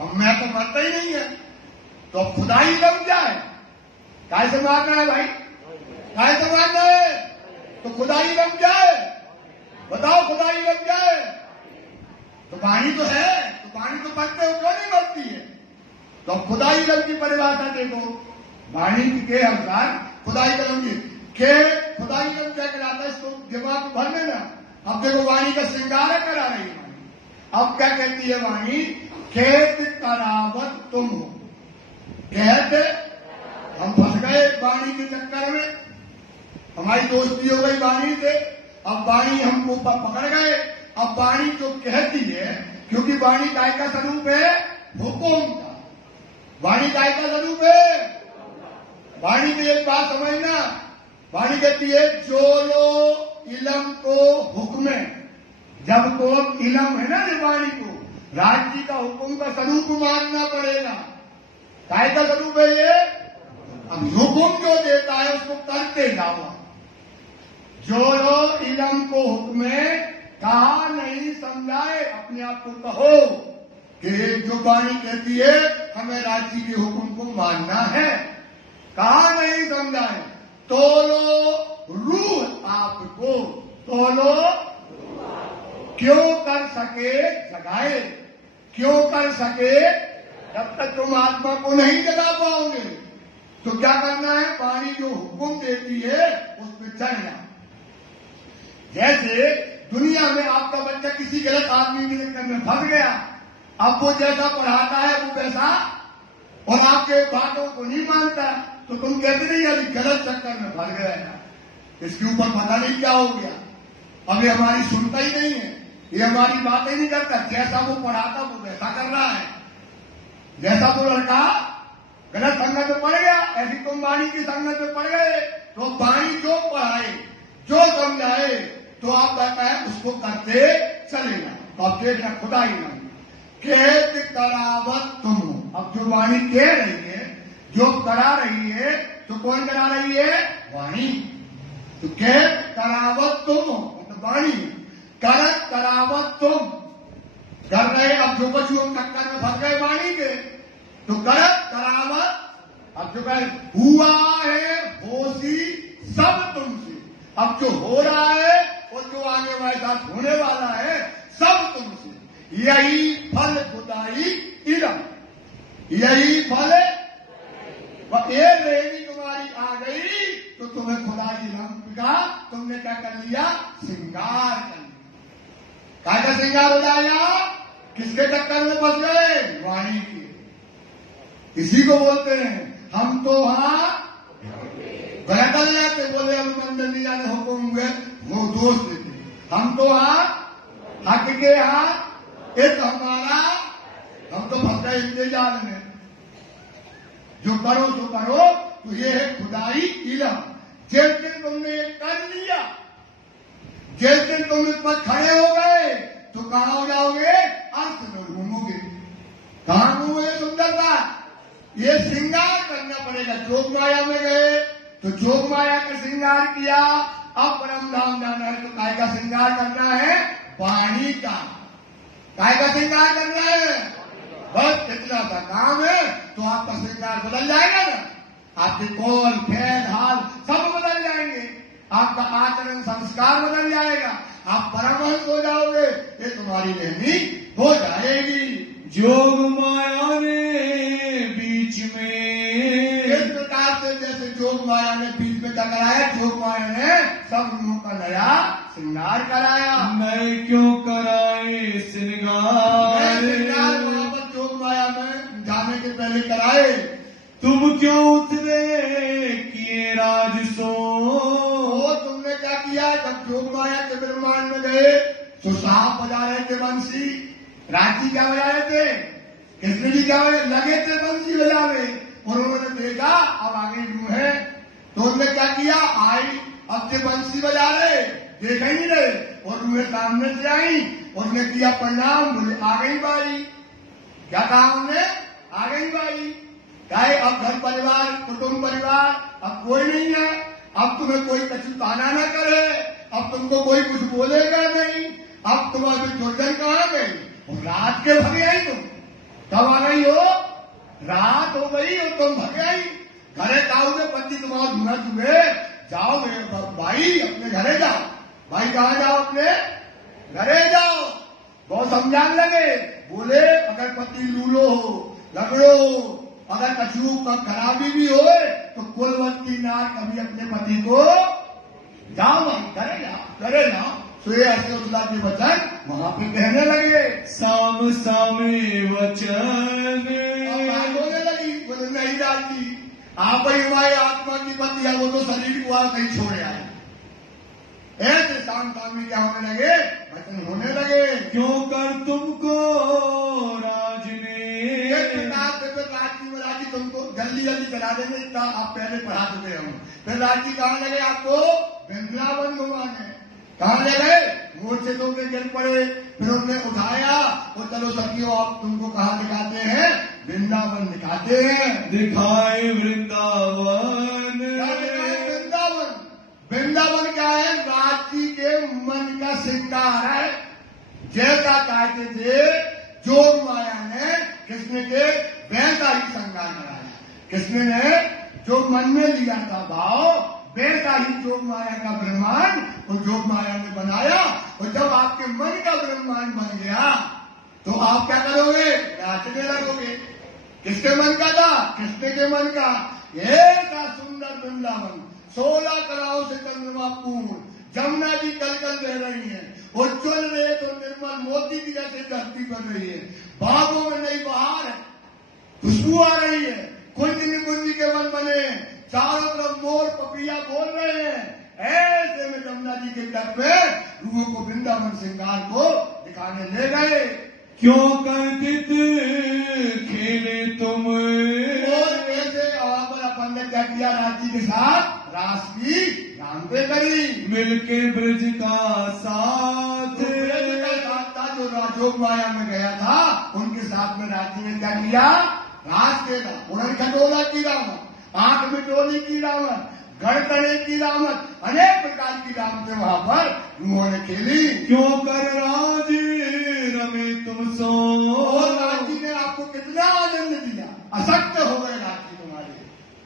अब मैं तो मरता ही नहीं है, तो खुदाई इलम जाए। काय से मारना है भाई? काय से मारना है? तो खुदाई बन जाए, बताओ खुदाई बन जाए तो वाणी तो है, तो वाणी तो बनते हो, क्यों नहीं बनती है? तो खुदाई कलम की परिभाषा देखो, वाणी के अनुसार खुदाई कलम की के खुदाई कलम क्या कहलाता है, इसको दिमाग भर लेना। अब देखो वाणी का श्रृंगार करा रही है वाणी। अब क्या कहती है वाणी? खेत करावत तुम हो। कहते हम फंस गए वाणी के चक्कर में, हमारी दोस्ती हो गई वाणी से, अब वाणी हमको पकड़ गए। अब वाणी जो कहती है, क्योंकि वाणी काय का स्वरूप है? हुकुम का। वाणी काय का स्वरूप है? वाणी में एक बात समझना, वाणी कहती है जो लो इलम को हुक्म, जब को इलम है ना वाणी को राज्य का हुक्म का स्वरूप मानना पड़ेगा। काय का स्वरूप है ये? अब हुक्म जो देता है उसको करते जाओ। जो लो इलम को हुक्म कहा नहीं समझाए, अपने आप को कहो कि जो वाणी कहती है हमें राज्य के हुक्म को मानना है, कहा नहीं समझाए। तोलो रूह आपको, तोलो क्यों कर सके जगाए, क्यों कर सके? जब तक तुम आत्मा को नहीं जगा पाओगे तो क्या करना है? वाणी जो हुक्म देती है उस पर चलना। जैसे दुनिया में आपका बच्चा किसी गलत आदमी के चक्कर में फंस गया, अब वो जैसा पढ़ाता है वो वैसा, और आपके बातों को नहीं मानता, तो तुम कहते नहीं अभी गलत चक्कर में फंस गया, इसके ऊपर पता नहीं क्या हो गया, अब ये हमारी सुनता ही नहीं है, ये हमारी बातें नहीं करता, जैसा वो पढ़ाता वो वैसा कर रहा है। जैसा वो लड़का गलत संगत में पड़ गया, ऐसी तुम वाणी की संगत में पड़ गए, तो वाणी जो पढ़ाए जो समझाए तो आप कहता है उसको करते चलेगा। तो आप देखना खुदाई ना खेत करावत तुम। अब जो वाणी कह रही है, जो करा रही है, तो कौन करा रही है? वाणी। तो खेत करावत तुम, तो वाणी करत करावत तुम कर रहे। अब जो बच्चों हम टक्कर में फंस गए वाणी के, तो करत करावत। अब जो कहे हुआ है होशी सब तुमसे, अब जो हो रहा है और जो आने वाले साथ होने वाला है सब तुमसे। यही फल खुदाई इलम, यही फल। ये रेनी तुम्हारी आ गई तो तुम्हें खुदाई इलम का तुमने क्या कर लिया? श्रृंगार कर लिया। क्या का श्रृंगार हो जाएगा? किसके चक्कर में फंस गए? वाणी के। इसी को बोलते हैं हम तो हाँ बहकल जाते, बोले हम मंदिर नहीं जाने हुक्म हुए, वो दोष देते। हम तो हाँ हक के हाँ एक हमारा, हम तो फंस गए इंतजार में। जो करो तो करो, तो ये है खुदाई इलम। जिस दिन तुमने ये कर लिया, जिस दिन तुम इस पर खड़े हो गए तो कहाँ हो जाओगे? अर्थ में घूमोगे। कहाँ घूमोगे? सुंदरता। ये श्रृंगार करना पड़ेगा। जोग माया में गए तो जोग माया का श्रृंगार किया, अब परम धाम जाना है तो काय का श्रृंगार करना है? वाणी का। काय का श्रृंगार करना है? बस इतना सा काम है तो आपका श्रृंगार बदल जाएगा ना। आपके कौल खेल हाल सब बदल जाएंगे, आपका आचरण संस्कार बदल जाएगा, आप परमहंस हो जाओगे, ये तुम्हारी रहनी हो जाएगी। जोग माया ने बीच में, इस प्रकार से जैसे जोग माया ने बीच में क्या कराया? जोग माया ने सब रूहों का नया श्रृंगार कराया। नए क्यों कराए श्रृंगार? श्रृंगार वहां पर जोग माया में जाने के पहले कराए। तुम क्यों उतरे किए राज सो? तुमने क्या किया? जब जोग माया के ब्रह्मांड में गए तो सांप बजा रहे थे बंसी, राजी क्या बजा रहे थे, कृष्ण जी क्या लगे थे बंसी बजाने, और उन्होंने देखा अब आगे रूह है, तो उन्होंने क्या किया? आई, अब से बंसी बजा रहे, देख ही नहीं रहे, और रूहें सामने से आई और उन्होंने किया प्रणाम, बोले आ गई बारी। क्या कहा उन्होंने? आ गई बारी। क्या अब घर परिवार कुटुंब परिवार अब कोई नहीं है, अब तुम्हें कोई कछुताना न करे, अब तुमको कोई कुछ बोलेगा नहीं, अब तुम्हारे जोजन कहाँ गई? और रात के भगे आई तुम, कब आ गई हो? रात हो गई और तुम भगे आई, घरे जाओ में पति तुम्हारा धुना चुके जाओ मेरे भाई अपने घरे जाओ। भाई कहाँ जाओ? अपने घरे जाओ। बहुत समझाने लगे, बोले अगर पति लूलो हो लगड़ो अगर कछु का खराबी भी हो तो कुलवंती नार कभी अपने पति को जाओ भाई घरे जाओ। तो ये अश्वत्थामा के वचन वहां पे कहने लगे। साम सामे वचन बोलने लगी, बोले नहीं जाती आप ही हमारी आत्मा की पति है, वो तो शरीर को आप कहीं छोड़े आए। ऐसे शाम सामी क्या होने लगे? वचन होने लगे। क्यों कर तुमको राज ने राजी तुमको जल्दी जल्दी चला देंगे, इतना आप पहले पढ़ा चुके हम। फिर राजी कहाँ लगे? आपको वृंदावन घुमाने। कहाँ ले गए? मोर्चे दो के गिर पड़े, फिर उन्होंने उठाया और चलो सखियों आप तुमको कहाँ दिखाते हैं? वृंदावन दिखाते हैं। दिखाए वृंदावन। वृंदावन, वृंदावन क्या है? राजी के मन का श्रृंगार है। जैसा चाहते थे जोग माया ने कृष्ण के वैसा ही श्रृंगार कराया। कृष्ण ने जो मन में लिया था भाव वैसा ही जोग माया का ब्रह्मांड और जोग माया ने बनाया। और जब आपके मन का ब्रह्मांड बन गया तो आप क्या करोगे? नाचने लगोगे। किसके मन का था? कृष्ण के मन का। ऐसा सुंदर वृंदावन 16 कलाओं से चंद्रमा पूर्ण, जमुना जी कल कल बह रही है, उज्ज्वल रेत और निर्मल मोती की जैसे धरती कर रही है। बागों में नई बहार है, खुशबू आ रही है, कुंज निकुंज के वन बने, चारों तरफ मोर पपिया बोल रहे हैं। ऐसे में जमुना जी के तट पे रूहों को वृंदावन श्रृंगार को दिखाने ले गए। क्यों करते खेले तुम? और कैसे वहां पर अपन ने क्या किया? राजी के साथ रास की नाम पे करी। मिलके ब्रज का साथ। ब्रज का साथ था जो राजोग माया में गया था, उनके साथ में राजी ने क्या किया? रास खेला। उड़न खटोला की रामत, आंख में टोली की रामत, गड़तड़े की रामत, अनेक प्रकार की रामतें वहां पर उन्होंने खेली। क्यों कर राज रमे तुम सो? और राजी ने आपको कितना आनंद दिया। असक्त हो गए राजी तुम्हारे।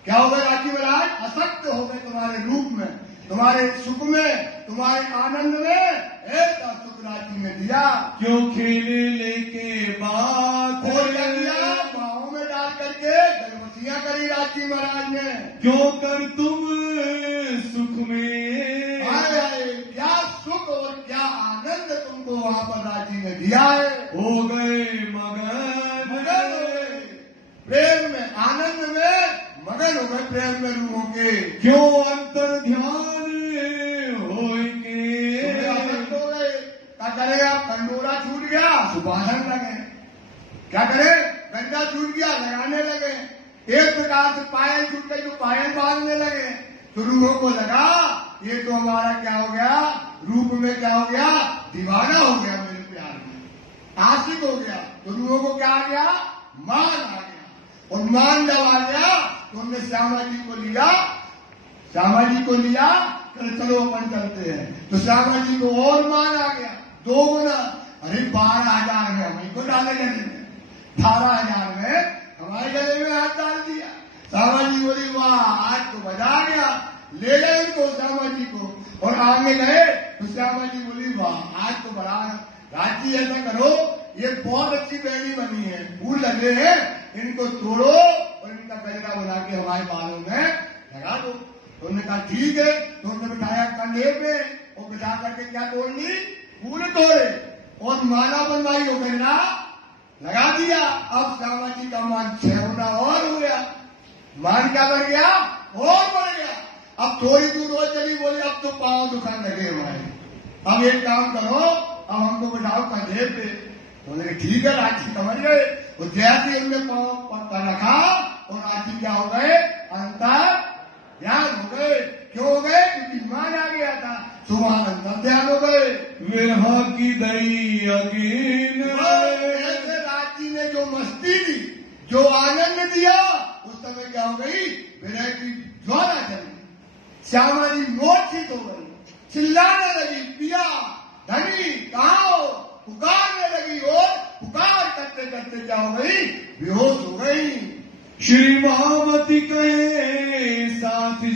क्या हो गए राजी महाराज? असक्त हो गए तुम्हारे रूप में, तुम्हारे सुख में, तुम्हारे आनंद में। ऐसा सुख राजी ने दिया। क्यों खेले लेके बात? और दिया बाहों में डाल करके गर्भवतियां करी राजी महाराज ने। क्यों कर तुम सुख में? आए आए क्या सुख और क्या आनंद तुमको वहां पर राजी ने दिया है। हो गए मगन। मगन हो गए प्रेम में, आनंद में मगन हो गए प्रेम में रूहों के। क्यों अंतर ध्यान होएंगे? हो गए। क्या करे? आप कंडोरा छूट गया, सुभाषण लगे। क्या करे? गंजा छूट गया, लगाने लगे। एक प्रकार से पायल छूट गई, तो पायल बांधने लगे। तो रूहों को लगा ये तो हमारा क्या हो गया? रूप में क्या हो गया? दीवाना हो गया, मेरे प्यार में आशिक हो गया। तो रूहों को क्या आ गया? मान आ गया। और मान जब आ गया तो हमने श्यामा जी को लिया। श्यामा जी को लिया, चलो अपन चलते हैं। तो श्यामा जी को और मान आ गया, 2 गुना। अरे 12,000 में हमें को डाले गले में, 18,000 में हमारे गले में हाथ डाल दिया। श्यामा जी बोली वाह आज तो बजा गया। ले गए उनको श्यामा जी को और आगे गए तो श्यामा जी बोली वाह आज तो बड़ा। राजी ऐसा करो, ये बहुत अच्छी बेड़ी बनी है, फूल लगे हैं, इनको तोड़ो और इनका गजरा बना के हमारे बालों में लगा दो। तो उन्होंने कहा ठीक है। तो उन्होंने बिठाया कंधे पे और बिठा करके क्या तोड़ ली? फूल तोड़े और माला बनवाई हो गजरा लगा दिया। अब श्यामा जी का मान 6 गुना और हो गया। मान क्या बढ़ गया? और बढ़ गया। अब थोड़ी दूर और चली, बोली अब तो पांव दुकान लगे हमारे। अब एक काम करो, अब हमको बिठाओ कंधे पे। बोले ठीक है। राजी समझ गए और जैसे उनने पांव रखा और राजी क्या हो गए? अंतर ध्यान हो गए। क्यों हो गए? क्योंकि मान आ गया था। सुबह अंतर ध्यान हो गए। विरह की दई अकीन। ऐसे राजी ने जो मस्ती दी, जो आनंद दिया, उस समय क्या हो गई? विरह की ज्वाला चली। श्यामा जी मूर्छित हो गई, चिल्लाने लगी पिया धनी कहाँ हो? पुकारने लगी और पुकार करते करते क्या हो गई? बेहोश हो गई। श्री महामती कहे साथ जी,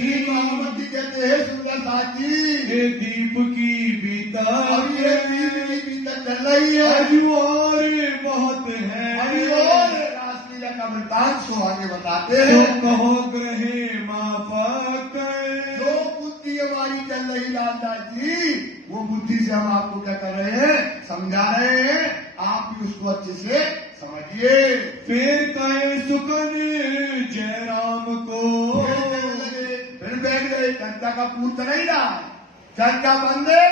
श्री महामती कहते हैं सुंदर साथ जी, ये दीप की बीता, अब ये दीप की बीता चल रही है, अजू और बहुत है, अभी और रासलीला का वृतांत को आगे बताते हैं। तो कहो ग्रहे माफक, जो बुद्धि हमारी चल रही लालदास जी, वो बुद्धि से हम आपको क्या कर रहे हैं, समझा रहे हैं, आप भी उसको अच्छे से समझिए। फिर कहे सुकन जयराम को, फिर बैठ गए, चर्चा का पूछ नहीं रहा, चर्चा बंद है,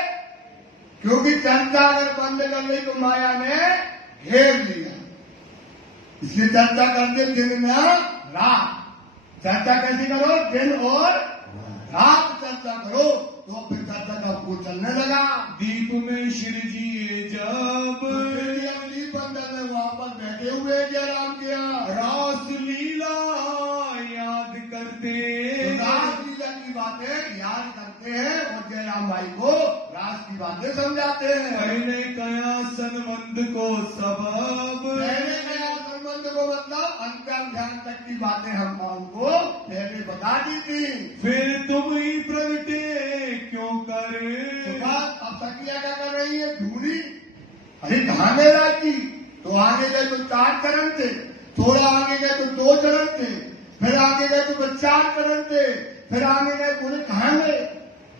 क्योंकि चर्चा अगर बंद कर ली तो माया ने घेर लिया, इसलिए चर्चा करते दिन में रात। चर्चा कैसे करो, दिन और रात चर्चा करो, तो फिर चर्चा का पूछ चलने लगा। दीप में श्री जी जब अगली बंदर में वहां पर बैठे हुए जयराम के यहाँ रास लीला याद करते, रासलीला की बातें याद करते हैं और जयराम भाई को रास की बातें समझाते हैं। पहले कया संबंध को सबब, पहले कया संबंध को मतलब अंतर ध्यान तक की बातें हम उनको पहले बता दी थी। फिर तुम ही प्रगटे क्यों कर, अब सखिया क्या कर रही है, ढूंढी, अरे कहाँ मेरा की, तो आगे गए तो 4 चरण थे, थोड़ा आगे गए तो 2 चरण थे, फिर आगे गए तो 4 चरण थे, फिर आगे गए बोले कहाँ गए,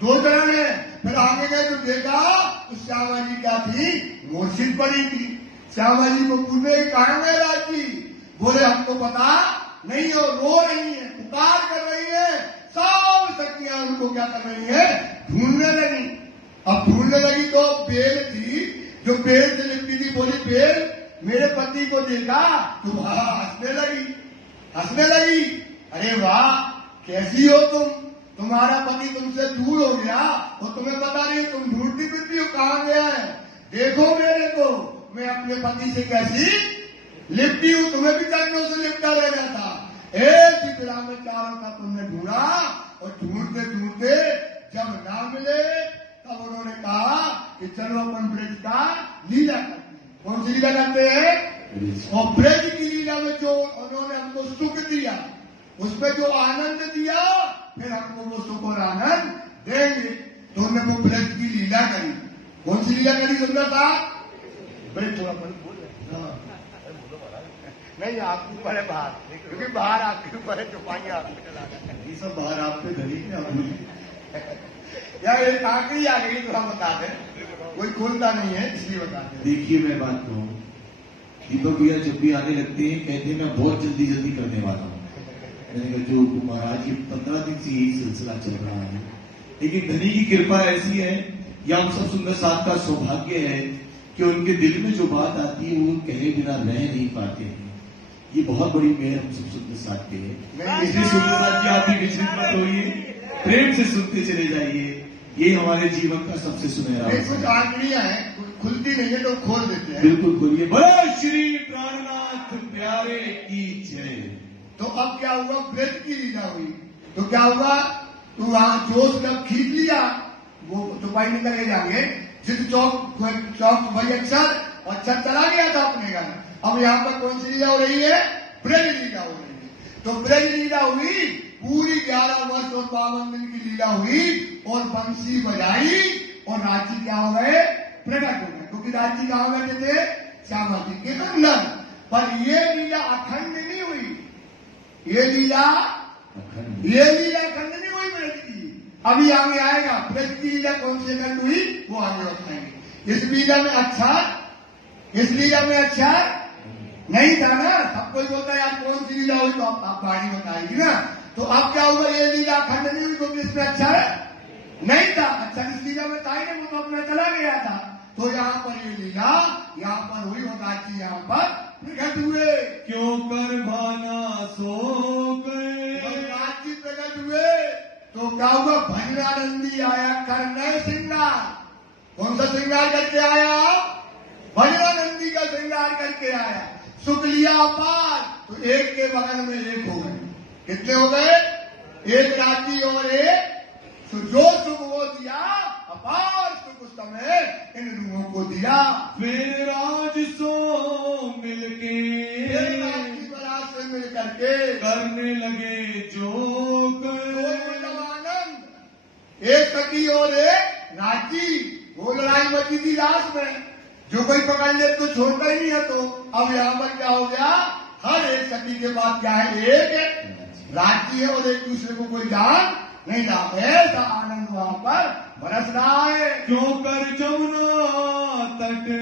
2 चरण है, फिर आगे गए तो देखा तो श्यामा जी क्या थी, मूर्छित पड़ी थी। श्यामा जी को पूछे कहाँ गए राजी, बोले हमको पता नहीं, और रो रही है, पुकार कर रही है, सब सखियां उनको क्या कर रही है, ढूंढने लगी। अब ढूंढने लगी तो बेल थी, जो बेल से लिपटी थी, बोली बेल मेरे पति को देखा तो हंसने लगी। अरे वाह कैसी हो तुम, तुम्हारा पति तुमसे दूर हो गया और तुम्हें पता नहीं, तुम ढूंढती फिरती हो कहाँ गया है, देखो मेरे को, मैं अपने पति से कैसी लिपटी हूँ, तुम्हें भी चरणों से लिपटा रहना था। दिपरा में चारों का तुमने ढूंढा, और ढूंढते ढूंढते जब ना मिले तब उन्होंने कहा कि चलो अपन ब्रज का लीला करते हैं। कौन सी लीला करते हैं, और ब्रज की लीला में जो उन्होंने हमको सुख दिया, उसमें जो आनंद दिया, फिर हमको वो सुख और आनंद देंगे। तो उन्होंने वो ब्रज की लीला करी। कौन सी लीला करी सुंदर साहब, ब्रज थोड़ा बोल नहीं, आपके ऊपर है बाहर, क्योंकि बाहर आपके ऊपर है, चुपाइए आपके, ये सब बाहर आप पे धरी यार ये काकड़ी आ गई तो हम बता दें, कोई खोलता नहीं है इसलिए बता दें। देखिए मैं बात कहूँ, दीपक भैया जब भी आने लगते हैं कहते हैं मैं बहुत जल्दी करने वाला हूँ। मैंने कहा जो महाराज की 15 दिन से यही सिलसिला चल रहा है, लेकिन धनी की कृपा ऐसी है, या हम सब सुंदर साथ का सौभाग्य है कि उनके दिल में जो बात आती है वो कहे बिना रह नहीं पाते हैं। ये बहुत बड़ी मेहर हम सब सुंदर साथ के है। इसलिए सुंदर साथ की आप भी विचलित मत होइए, प्रेम से सुनते चले जाइए, ये हमारे जीवन का सबसे सुनहरा कुछ आंकड़ियां हैं, खुलती नहीं है तो खोल देते हैं। बिल्कुल खोलिए। बोलो श्री प्राणनाथ प्यारे की जय। तो अब क्या हुआ, ब्रज की लीला हुई तो क्या हुआ, तो वहां जोश जब खींच लिया, वो चौपाई नहीं लगे जाएंगे, जिद चौक वही अक्षर चला गया था अपने घर। अब यहाँ पर कौन सी लीला हो रही है, ब्रज लीला हो रही है। तो ब्रज लीला हुई, पूरी 11 वर्ष और 52 दिन की लीला हुई, और बंसी बजाई, और राजी क्या हो गए, प्रकट हो गए, क्योंकि राजी कहाँ बैठे थे, श्यामा जी के अंदर। पर ये लीला अखंड नहीं हुई, ये लीला अखंड नहीं हुई ब्रज की। अभी आगे आएगा ब्रज की लीला कौन सी अखंड हुई, वो आगे बताएंगे। इस लीला में अच्छा नहीं था ना, सब कोई बोलता है यार कौन सी लीला हुई, तो आप बाड़ी बताएगी ना। तो अब क्या हुआ, ये लीला अखंड नहीं हुई क्योंकि इसमें अच्छा नहीं था, अच्छा इस लीला में था ही नहीं, वो तो अपना चला गया था। तो यहाँ पर ये लीला यहाँ पर हुई, होगा कि यहाँ पर प्रकट हुए, क्यों कर भाना सो गए, राजी प्रकट हुए। तो क्या हुआ, भजनानंदी आया कर नए श्रृंगार। कौन सा श्रृंगार करके आया, भजनानंदी का श्रृंगार करके आया। सुख लिया अपार, तो एक के बगल में एक हो गए, कितने हो गए, एक राजी और एक, तो जो सुख वो दिया अपार सुख उस समय इन रूहों को दिया। फिर राज सो मिलके, फिर राज की बरात से मिलकर करके करने लगे जो मतलब आनंद। एक सखी और एक राजी, वो लड़ाई मची थी रात में, जो कोई पकड़ ले तो छोड़ता ही नहीं है। तो अब यहाँ पर क्या हो गया, हर एक सखी के बाद क्या है, एक राजी है और एक दूसरे को कोई जान नहीं रहा। ऐसा आनंद वहां पर बरस रहा है। क्यों कर जमुना तटे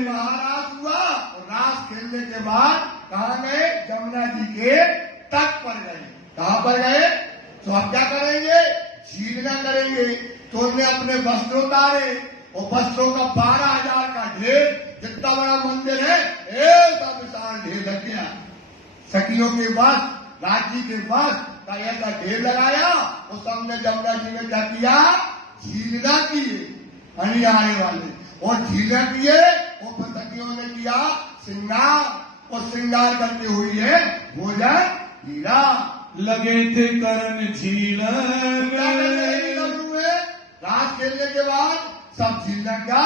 महाराज हुआ और रास खेलने के बाद कहाँ गए, जमुना जी के तट पर गए। कहाँ पर गए, तो अब क्या करेंगे, झीलना करेंगे। तो उन्होंने अपने वस्त्र उतारे और वस्त्रों का 12,000 का ढेर, जितना बड़ा मंदिर है ऐसा विशाल ढेर लग गया। सखियों के पास, राजी के पास का ऐसा ढेर लगाया और सबने जमुना जी में क्या किया, झीलना किए अनियारे वाले, और झीलना किए और फिर सखियों ने किया श्रृंगार, और श्रृंगार करके हुई है भोजन लीला। लगे थे करण झीलन रात खेलने के बाद सब झीलना का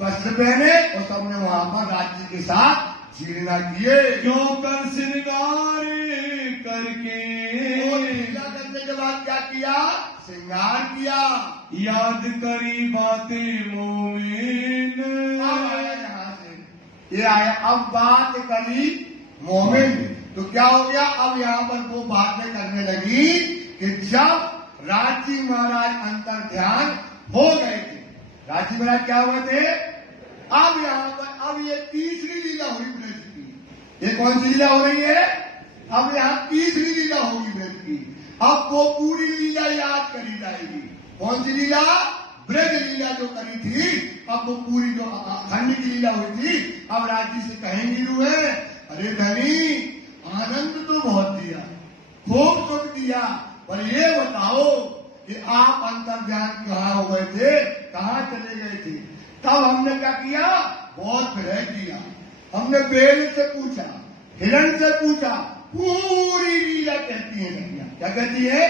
वस्त्र पहने और सबने वहां पर राज्य के साथ झीलना किए। क्यों कर श्रृंगार करके झीलना करने के बाद क्या किया, श्रृंगार किया। याद करी बातें मोमिन। यहाँ से ये आया, अब बात करी मोमिन। तो क्या हो गया, अब यहाँ पर वो बातें करने लगी कि जब राजी महाराज अंतर ध्यान हो गए थे। राजी महाराज क्या हुए थे, अब यहाँ पर अब ये तीसरी लीला हुई ब्रज की। ये कौन सी लीला हो रही है, अब यहाँ तीसरी लीला होगी ब्रज की। अब वो पूरी लीला याद करी जाएगी। कौन सी लीला, ब्रज लीला जो करी थी, अब वो पूरी जो खंड की लीला हुई थी, अब राजी से कहेंगी रुए, अरे धनी आनंद तो बहुत दिया, खूब सुख दिया, पर ये बताओ कि आप अंतर ध्यान कहाँ हो गए थे, कहाँ चले गए थे। तब हमने क्या किया, बहुत विरह किया। हमने बेल से पूछा, हिरण से पूछा, पूरी लीला कहती है नदियां, क्या कहती है,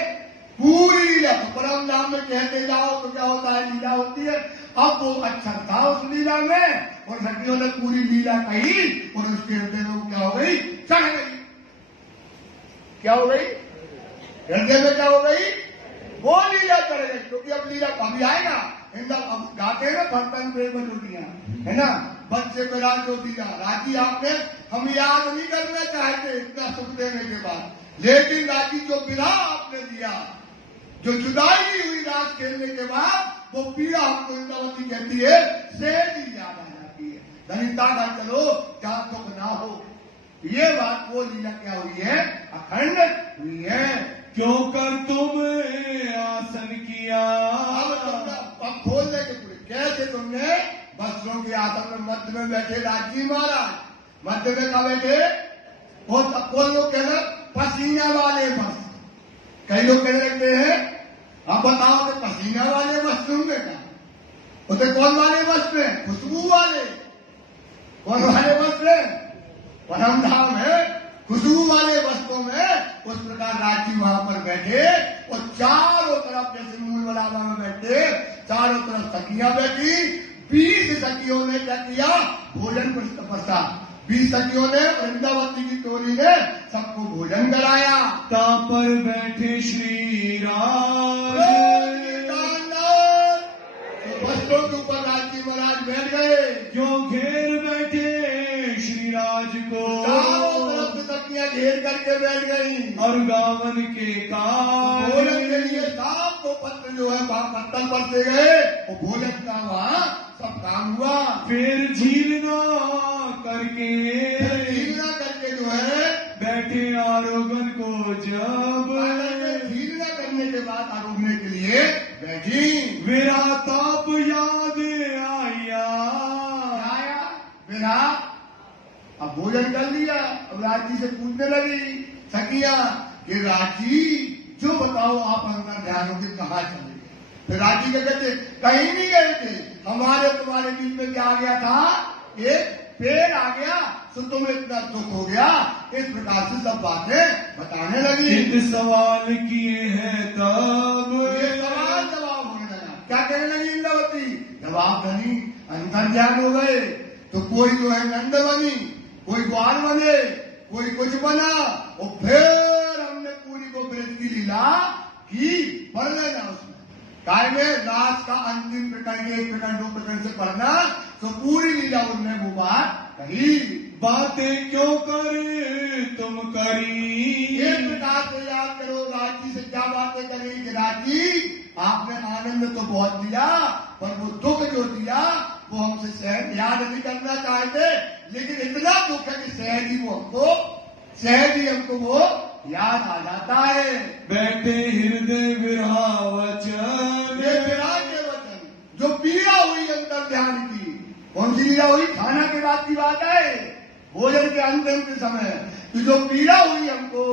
पूरी लीला। तो परम नाम में कहते जाओ तो क्या होता है, लीला होती है। अब वो अच्छा था उस लीला में, और सखियों ने पूरी लीला कही, और उसके हृदय में क्या हो गई, चढ़ गई। क्या हो गई, हृदय में क्या हो गई, वो लीला चढ़ गई। क्योंकि अब लीला अभी आएगा, अब गाते हैं ना, बर्तन पे बजोटियां है ना, बच्चे पे राज जो दिया राजी आपने, हम याद नहीं करना चाहते इतना सुख देने के बाद, लेकिन राजी जो विरह आपने दिया, जो जुदाई हुई रात खेलने के बाद, वो पीड़ा हमको इंद्रावती कहती है, सेज ही याद आ जाती है। धनिता का चलो जहां दुख ना हो। ये बात वो लीला क्या हुई है, अखंड हुई है। क्यों कर तुम आसन किया। अब खोलने के पूरे कैसे तुमने वस्त्रों के आसन में मध्य में बैठे राजी महाराज, मध्य में कहा बैठे, कोई लोग कह रहे पसीना वाले वस्त्र, कई लोग कहने लगते हैं, अब बताओ तो पसीना वाले वस्त्र होंगे क्या, उसे कौन वाले वस्त्र है, खुशबू वाले, कौन वाले वस्त्र है, परम धाम है, खुशबू वाले वस्त्रों में। उस प्रकार राजी वहां पर बैठे और चारों तरफ जैसे मूल वलावा में बैठे, चारों तरफ सखियां बैठी। 20 सखियों ने क्या किया, भोजन तपस्या, 20 सखियों ने, वृंदावती की टोली ने सबको भोजन कराया। ता पर बैठे श्री राज, वस्त्रों के ऊपर राजी महाराज बैठ गए। क्यों घेर बैठे श्री राज को, घेर करके बैठ गई। और गावन के काम भोजन के लिए साफ को पत्र जो है वहां पत्तल पड़ते गए, और भोजन का वहां सब काम हुआ। फिर झीलना करके जो है बैठे आरोगन को, जब झीलना करने के बाद आरोगने के लिए बैठी। मेरा ताप याद आया, मेरा अब भोजन कर लिया। अब राजी से पूछने लगी सखियां कि राजी जो बताओ आप अंतर ध्यान होगी कहाँ चले गए। फिर राजी के कहते कहीं नहीं गए थे, हमारे तुम्हारे बीच में क्या आ गया था, एक पेड़ आ गया, तो तुम्हें इतना दुख हो गया। इस प्रकार से सब बातें बताने लगी। इत सवाल किए हैं तब, ये सवाल जवाब होने लगा। क्या कहने लगी इंद्रावती, जवाब धनी अंतर ध्यान हो गए। तो कोई जो है नंद बनी, कोई ग्वाल बने, कोई कुछ बना, और फिर हमने पूरी को ब्रज की लीला की। पढ़ लेना उसमें काय में रास का अंतिम प्रकरण, 1 प्रकरण 2 प्रकरण से पढ़ना, तो पूरी लीला उनने वो बात कही। बातें क्यों करे तुम करी, एक प्रकार से याद करो राजी से क्या बातें करी कि राजी आपने आनंद तो बहुत दिया, पर वो दुख जो दिया वो हमसे सहज याद नहीं करना चाहते, लेकिन इतना दुख है कि सहज ही हमको वो याद आ जाता है। बैठे हृदय विरहा वचन, ये विराग के वचन जो पीड़ा हुई अंतर ध्यान की, कौन सी पीड़ा हुई? खाना के बाद की बात है, भोजन के अंतिम के समय तो जो पीड़ा हुई हमको,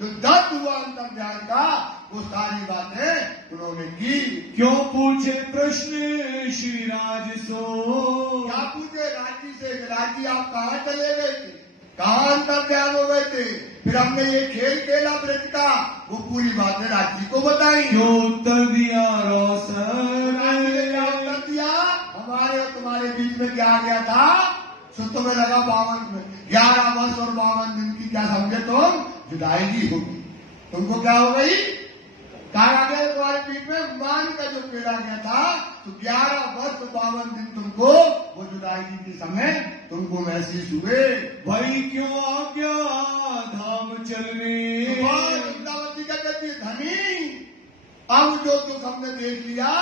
जो दर्द हुआ अंतर ध्यान का, वो सारी बातें उन्होंने की। क्यों पूछे प्रश्न श्री राज सो, क्या पूछे राजी से? राजी आप कहाँ चले गए थे, कहाँ अंतर ध्यान हो गए थे? फिर हमने ये खेल खेला ब्रज का, वो पूरी बातें राजी को बताई। क्यों उत्तर दिया रोशन, राजी ने क्या उत्तर दिया? हमारे और तुम्हारे बीच में क्या आ गया था? सुत में लगा 11 वर्ष और 52 दिन की क्या समझे तुम? जुदाई होगी। तुमको क्या हो गई? कहा गया तुम्हारे बीच में मान का जो पेड़ा गया था, तो 11 वर्ष 52 दिन तुमको वो जुदाई के समय तुमको महसूस हुए। भाई क्यों आ गया धाम चलने, वृंदावती का कहती है धनी, अब जो दुख हमने देख लिया,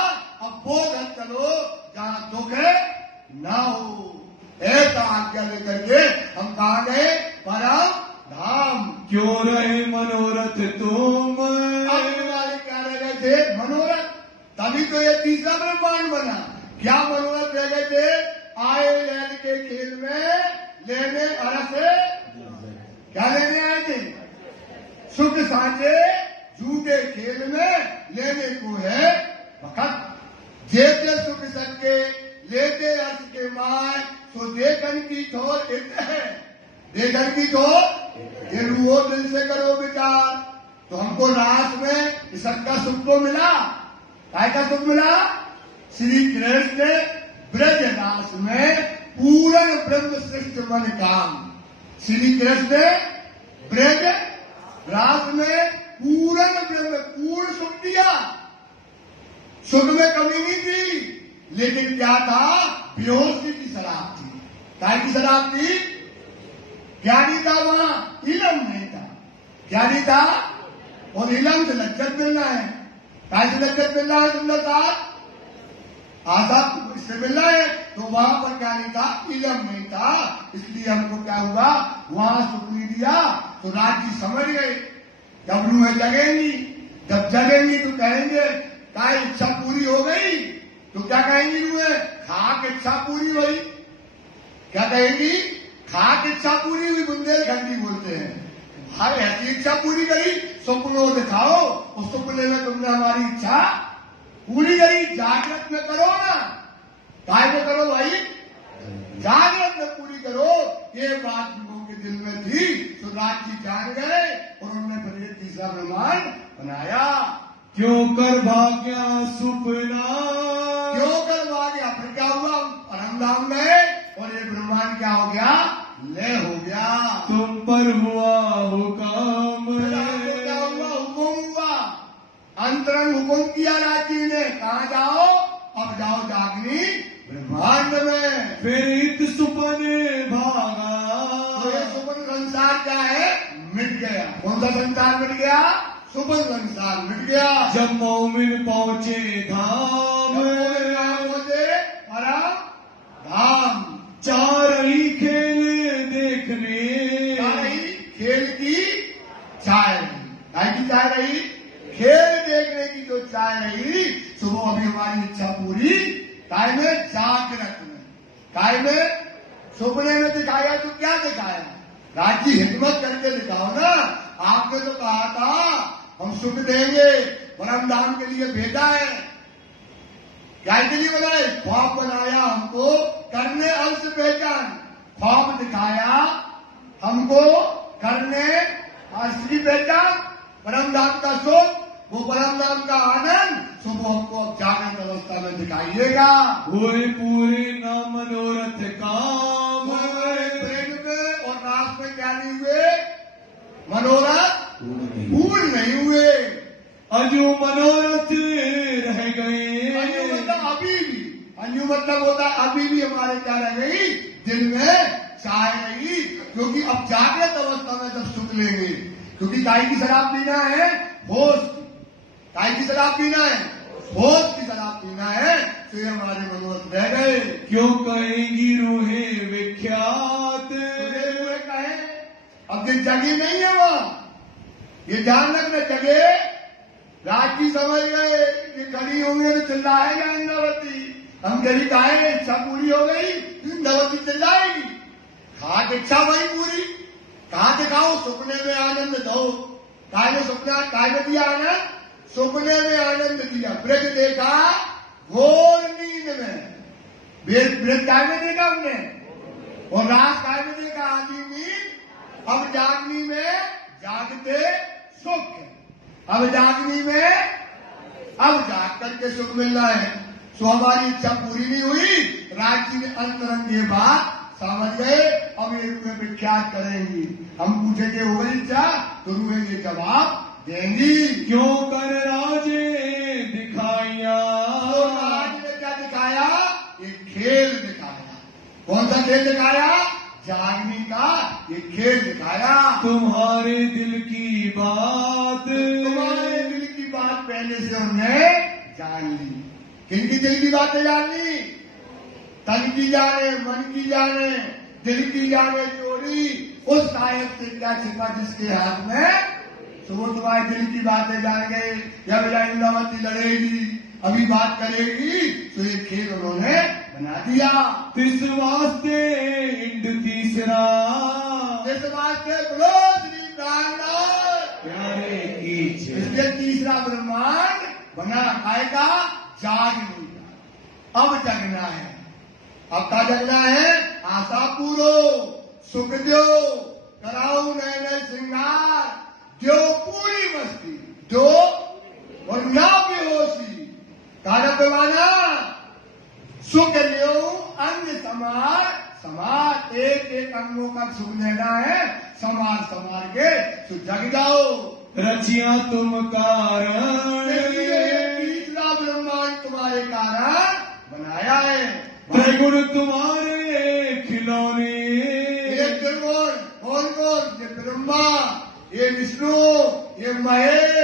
अब वो घर चलो जहाँ दुख है ना हो। ऐसा आज्ञा लेकर के हम कहा गए? परम धाम। क्यों रहे मनोरथ तुम, अब तुम्हारे क्या रह गए थे? मनोरथ। तभी तो ये तीसरा ब्रह्मांड बना। क्या मनोरथ रह गए थे? आए लैल के खेल में लेने अरस, क्या लेने आए थे? सुख सांचे झूठे खेल में लेने को है वक़्त। जेते सुख सके लेते अर्थ के माय, तो देखन की ठोर एक है, देखन की ठोर ये रूहो दिल से करो विचार। तो हमको रास में सबका सुख को मिला, काय का सुख मिला? श्री कृष्ण ब्रज रास में पूर्ण ब्रह्म श्रेष्ठ मन काम। श्री कृष्ण ब्रज रास में पूर्ण ब्रह्म पूर्ण सुख दिया, सुख में कमी नहीं थी, लेकिन क्या था? बेहोशी की शराब थी। काय की शराब थी? ज्ञानी था वहां, इलम नहीं था। ज्ञानी था और इलम से लज्जत मिलना है। काय से लज्जत मिलना है? सुंदरता आशा इससे मिलना है, तो वहां पर क्या नहीं था? इलम नहीं था। इसलिए हमको क्या हुआ? वहां सुख नहीं दिया, तो राजी समझ गए जब रूहें जगेंगी, जब जगेंगी तो कहेंगे क्या इच्छा पूरी हो गई? तो क्या कहेंगी रूहें? खाक इच्छा पूरी हुई। क्या कहेंगी? खाक इच्छा पूरी हुई। बुंदेलखंडी बोलते हैं, भाई ऐसी इच्छा पूरी करी, सपनों दिखाओ, उस सपने में तुमने हमारी इच्छा पूरी करी। जागृत में करो ना, काय में करो भाई? जागृत में पूरी करो। ये बात लोगों के दिल में थी, तो राजी जाग गए और उन्होंने फिर एक तीसरा ब्रह्मांड बनाया। क्यों कर भाग्या सुपना, क्यों कर भाग्या? फिर क्या हुआ? परमधाम गए और ये ब्रह्मांड क्या हो गया? लय हो गया। तुम पर हुआ हुक्म, क्या हुआ? हुकुम हुआ, अंतरंग हुकुम किया राजी ने, कहा जाओ? अब जाओ जागनी ब्रह्मांड में। फिर इत सुपने भागा, तो ये सुपन संसार क्या है? मिट गया। कौन सा संसार मिट गया? सुपन संसार मिट गया। जब मोमिन पहुंचे धाम, पहुंचे परम धाम। चार ही खेल देखने, खेल की चाय की चाय रही, खेल देखने की जो चाय रही, सुबह अभी हमारी इच्छा पूरी। काय में? जागृत में। काय में? सपने में दिखाया तो क्या दिखाया? राजी हिम्मत करके दिखाओ ना। आपने तो कहा था हम सुख देंगे, परम धाम के लिए भेजा है। क्या के लिए बनाए? ख्वाब बनाया हमको, करने अंश पहचान। ख्वाब दिखाया हमको, करने असली पहचान, परम धाम का सुख, वो परम धाम का आनंद सुबह हमको अब जागृत अवस्था में दिखाइएगा। हुए पूरे न मनोरथ काम, प्रेम में और रास में क्या नहीं हुए? अजू मनोरथ रह गए। अजू मतलब अभी भी, अजू मतलब होता है अभी भी हमारे क्या रह गई, दिल में चाय रही, क्योंकि अब जागृत अवस्था में जब सुख लेंगे, क्योंकि गाय की शराब पीना है होश, गाय की शराब पीना है होश की शराब पीना है, तो ये हमारे मनोरथ रह गए। क्यों कहेंगी रूहें विख्यात, रूहें कहे, अब दिन जगी नहीं है वहां, ये ध्यान रखना, जगे रात की समझ गए, ये खड़ी होंगे तो चिल्लाएगा इंद्रावती, हम गरीब कहेंगे इच्छा पूरी हो गई, इंद्रावती चिल्लाएगी, खा के इच्छा वही पूरी, कहां से खाओ, सुपने में आनंद दो, काय में सपना, काय में दिया आनंद, सुपने में आनंद दिया, ब्रज देखा घोर नींद में, ब्रज काय में देखा हमने, और रात काय में देखा आधी नींद, अब जागनी में जागते सुख, अब जागनी में अब जाग करके सुख मिल रहा है। सो हमारी इच्छा पूरी नहीं हुई, राज जी ने अंतरंग के बाद समझ गए, अब ये रूहें विख्यात करेंगी, हम पूछेंगे हो गई इच्छा तो रूहें ये जवाब देंगी। क्यों कर राजे दिखाइया, तो राज ने क्या दिखाया, एक खेल दिखाया, कौन सा खेल दिखाया, जागनी का ये खेल दिखाया। तुम्हारे दिल की बात, तुम्हारे दिल की बात पहले से हमने जान ली, किनकी दिल की बातें जान ली, तन की जाने, मन की जाने, दिल की जाने चोरी, उस साहेब से क्या छिपा जिसके हाथ में, तो वो तुम्हारे दिल की बातें जान गए, जब इंद्रावती लड़ेगी, अभी बात करेगी, तो ये खेल उन्होंने बना दिया। तिस वास्ते इंड तीसरा, इस वास्ते बोलो श्री प्राणनाथ प्यारे की जय। इसलिए तीसरा ब्रह्मांड बना, खाएगा जागनी का, अब जगना है, अब क्या जगना है, आशा पूरो, सुख दो, कराओ नए नए श्रृंगार, जो पूरी मस्ती दो, और ना बेहोशी, काना पैमाना, सुख लियो अंग समार समार, एक एक अंगों का सुख लेना है, समार समार के तो जग जाओ। रचिया तुम कारण, तीसरा ब्रह्मांड तुम्हारे कारण बनाया है, त्रिगुण तुम्हारे खिलौने, ये त्रिगुण कौन कौन, ये ब्रह्मा, ये विष्णु, ये महेश,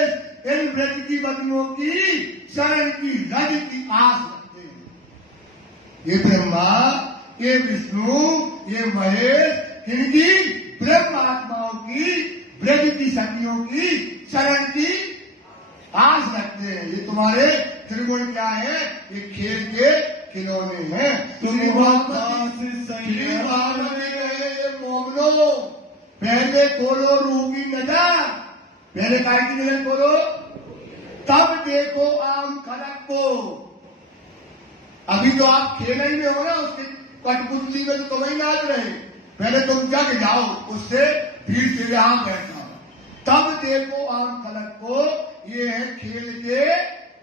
इन ब्रज की बंदियों की शरण की रज की आस रखते हैं। ये ब्रह्मा, ये विष्णु, ये महेश, इनकी ब्रह्म आत्माओं की, ब्रज की शक्तियों की शरण की आस रखते हैं। ये तुम्हारे त्रिगुण क्या है, ये खेल के खिलौने हैं। तुम मोमलो, पहले खोलो रूही नजर, पहले काय की नजर खोलो, तब देखो आम खलक को। अभी तो आप खेल ही में हो ना, उसके कठपुतली में तो तुम ही नाच रहे, पहले तुम जग जाओ, उससे भीड़ से यहां बैठना, तब देखो आम खलक को। ये है खेल के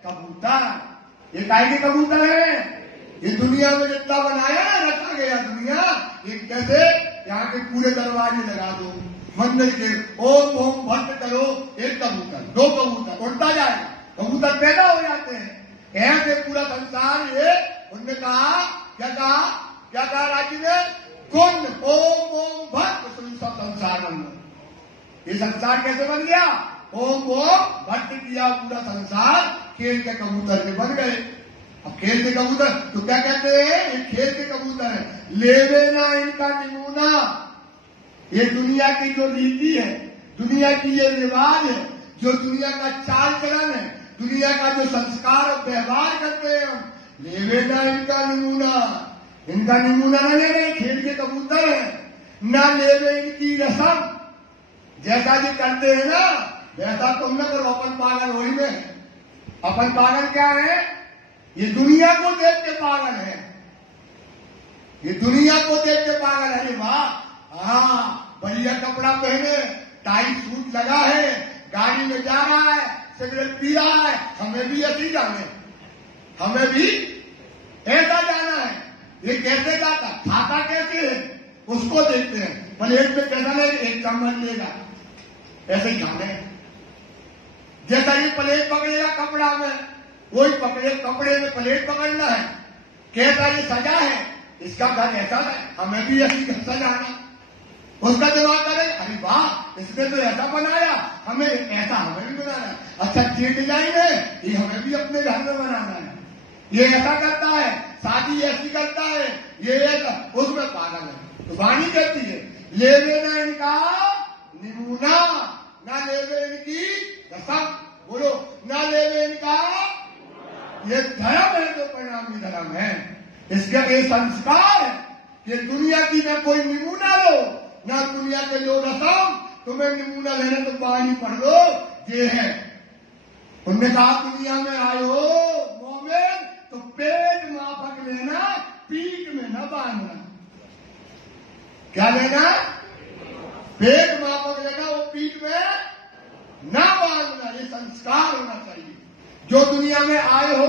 कबूतर, ये काय के कबूतर है, ये दुनिया में जितना बनाया ना, रखा गया दुनिया, ये कैसे यहाँ के पूरे दरवाजे लगा दो मंदिर के, ओम ओम भक्त करो, एक कबूतर, दो कबूतर, उड़ता जाएगा, कबूतर पैदा हो जाते हैं, ऐसे पूरा संसार ये। उनने कहा क्या कहा, क्या कहा राजी ने, कुंड ओम ओम भक्त, सब संसार बन गया। ये संसार कैसे बन गया, ओम ओम भक्त किया पूरा संसार, खेल के कबूतर के बन गए। अब खेल के कबूतर तो क्या कहते हैं, ये खेल के कबूतर है, लेवे ना इनका नमूना। ये दुनिया की जो रीति है, दुनिया की ये रिवाज है, जो दुनिया का चाल चलन है, दुनिया का जो संस्कार और व्यवहार करते हैं हम, लेवे ना इनका नमूना, इनका नमूना न लेवे, खेल के कबूतर है, न लेवे इनकी रसम, जैसा ये करते हैं ना वैसा तुम न करो, अपन पागल वही में। अपन पागल क्या है, ये दुनिया को देख के पागल है, ये दुनिया को देख के पागल है। अरे वाह, हाँ बढ़िया कपड़ा पहने, टाइट सूट लगा है, गाड़ी में जा रहा है, सिगरेट पी रहा है, हमें भी ऐसी जाने, हमें भी ऐसा जाना है। ये कैसे जाता, खाता कैसे है, उसको देखते हैं, प्लेट में कैसा ले, एक चम्मच लेगा, ऐसे ही खाने। जैसा ये प्लेट पकड़ेगा कपड़ा में, वही कपड़े में प्लेट पकड़ना है। कहता ये सजा है, इसका घर ऐसा है, हमें भी ऐसी घर सजाना। उसका दिमाग करे अरे वाह इसने तो ऐसा बनाया, हमें ऐसा हमें भी बनाना है। अच्छा ये डिजाइन है, ये हमें भी अपने घर में बनाना है। ये ऐसा करता है, शादी ऐसी करता है, ये ऐसा, उसमें पागल है। तो वाणी कहती है लेवे ना इनका नमूना, ना लेवे इनकी रसम, बोलो ना लेवे इनका, ये धर्म है जो परिणामी धर्म है। इसका ये संस्कार है कि दुनिया की न कोई नमूना लो, ना दुनिया के जो रसम, तुम्हें नमूना लेना तो वाणी पढ़ लो, ये है। उन्होंने कहा दुनिया में आए हो मोमिन तो पेट माफक लेना, पीठ में न बांधना। क्या लेना? पेट माफक लेना, वो पीठ में न बांधना। ये संस्कार होना चाहिए। जो दुनिया में आए हो,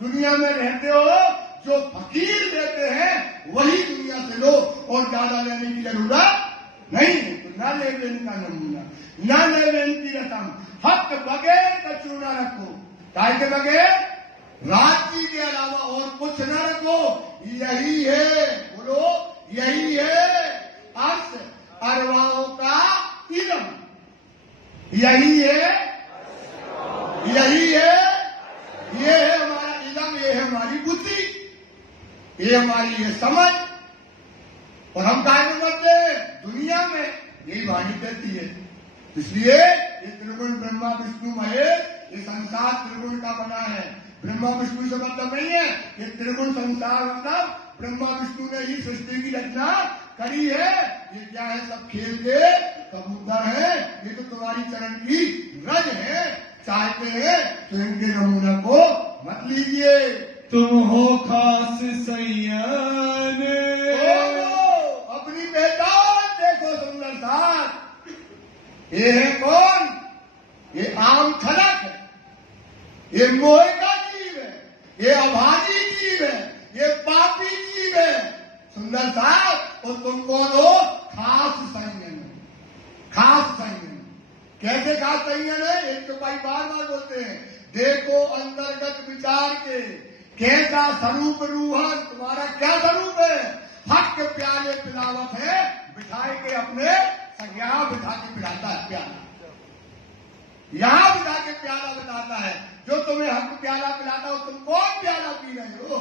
दुनिया में रहते हो, जो फकीर देते हैं वही दुनिया से लो, और ज्यादा लेने की जरूरत नहीं। तो न लेवे इनका नमूना, न लेवे इनकी रसम, हक बगैर कचरू न रखो। काय के बगैर? राजी के अलावा और कुछ न रखो। यही है, बोलो यही है अर्थ अरवाओं का इलम। यही है, यही है, ये है हमारा इलम, ये है हमारी बुद्धि, ये हमारी ये समझ। और हम काय में मरते हैं? दुनिया में। यही वाणी कहती है। इसलिए ये त्रिगुण ब्रह्मा विष्णु महेश, ये संसार त्रिगुण का बना है। ब्रह्मा विष्णु से मतलब नहीं है ये त्रिगुण संसार, मतलब ब्रह्मा विष्णु ने ही सृष्टि की रचना करी है। ये क्या है? सब खेल के कबूतर है, ये तो तुम्हारी चरण की रज है। चाहते हैं तो इनके नमूना को मत लीजिए। तुम हो खास सैयद, अपनी पहचान देखो सुंदर साथ। ये है कौन? ये आम खलक है, ये मोह का जीव है, ये अभागी जीव है, ये पापी जीव है। सुंदर साथ, और तुम कौन हो? खास संयम। खास संयम कैसे खास संयम है? एक तो भाई बार बार बोलते हैं देखो अंतर्गत विचार के कैसा स्वरूप रूहन, तुम्हारा क्या स्वरूप है? हक के प्याले पिलावत है, बिठाए के अपने यहाँ बिठा के पिलाता है प्याला, यहाँ बिठा के प्याला बताता है। जो तुम्हें हक प्याला पिलाता हो, तुम कौन प्याला पी रहे हो?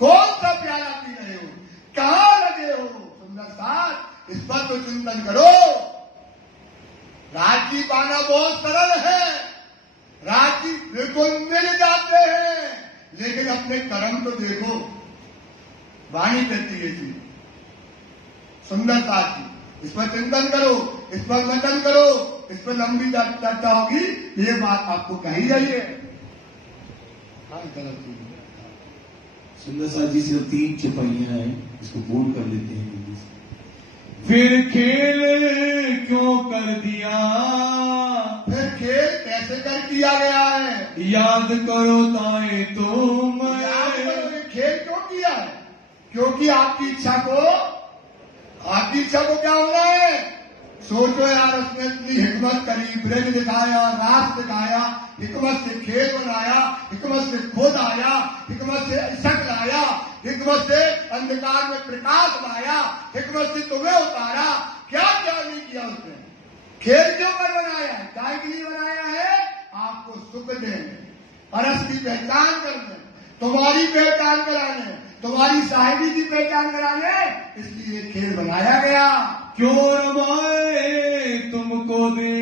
कौन सा प्याला पी रहे हो? कहाँ लगे हो? सुंदर साथ, इस पर तो चिंतन करो। राज्य पाना बहुत सरल है, राज्य बिल्कुल मिल जाते हैं, लेकिन अपने कर्म तो देखो। वाणी कहती है जी सुंदर साथ, इस पर चिंतन करो, इस पर वचन करो, इस पर लंबी चर्चा होगी। ये बात आपको कही जाइए। सुंदर साथ जी से 3 चौपाइयां हैं, इसको बोल कर लेते हैं। फिर खेल क्यों कर दिया? फिर खेल कैसे कर दिया गया है? याद करो ताए तुम, याद करो ये खेल क्यों किया है? क्योंकि आपकी इच्छा को क्या होना है? सोचो यार, उसने इतनी हिकमत करी, ब्रज दिखाया, रास दिखाया, हिकमत से खेल बनाया, हिकमत से खोद आया, हिकमत से शक लाया, हिकमत से अंधकार में प्रकाश लाया, हिकमत से तुम्हें उतारा। क्या क्या नहीं किया उसने? खेल क्यों कर बनाया है? काय के लिए बनाया है? आपको सुख देने, परस की पहचान करने, तुम्हारी पहचान कराने, तुम्हारी साहिबी की पहचान कराने, इसलिए खेल बनाया गया। क्यों रमाए तुमको दे?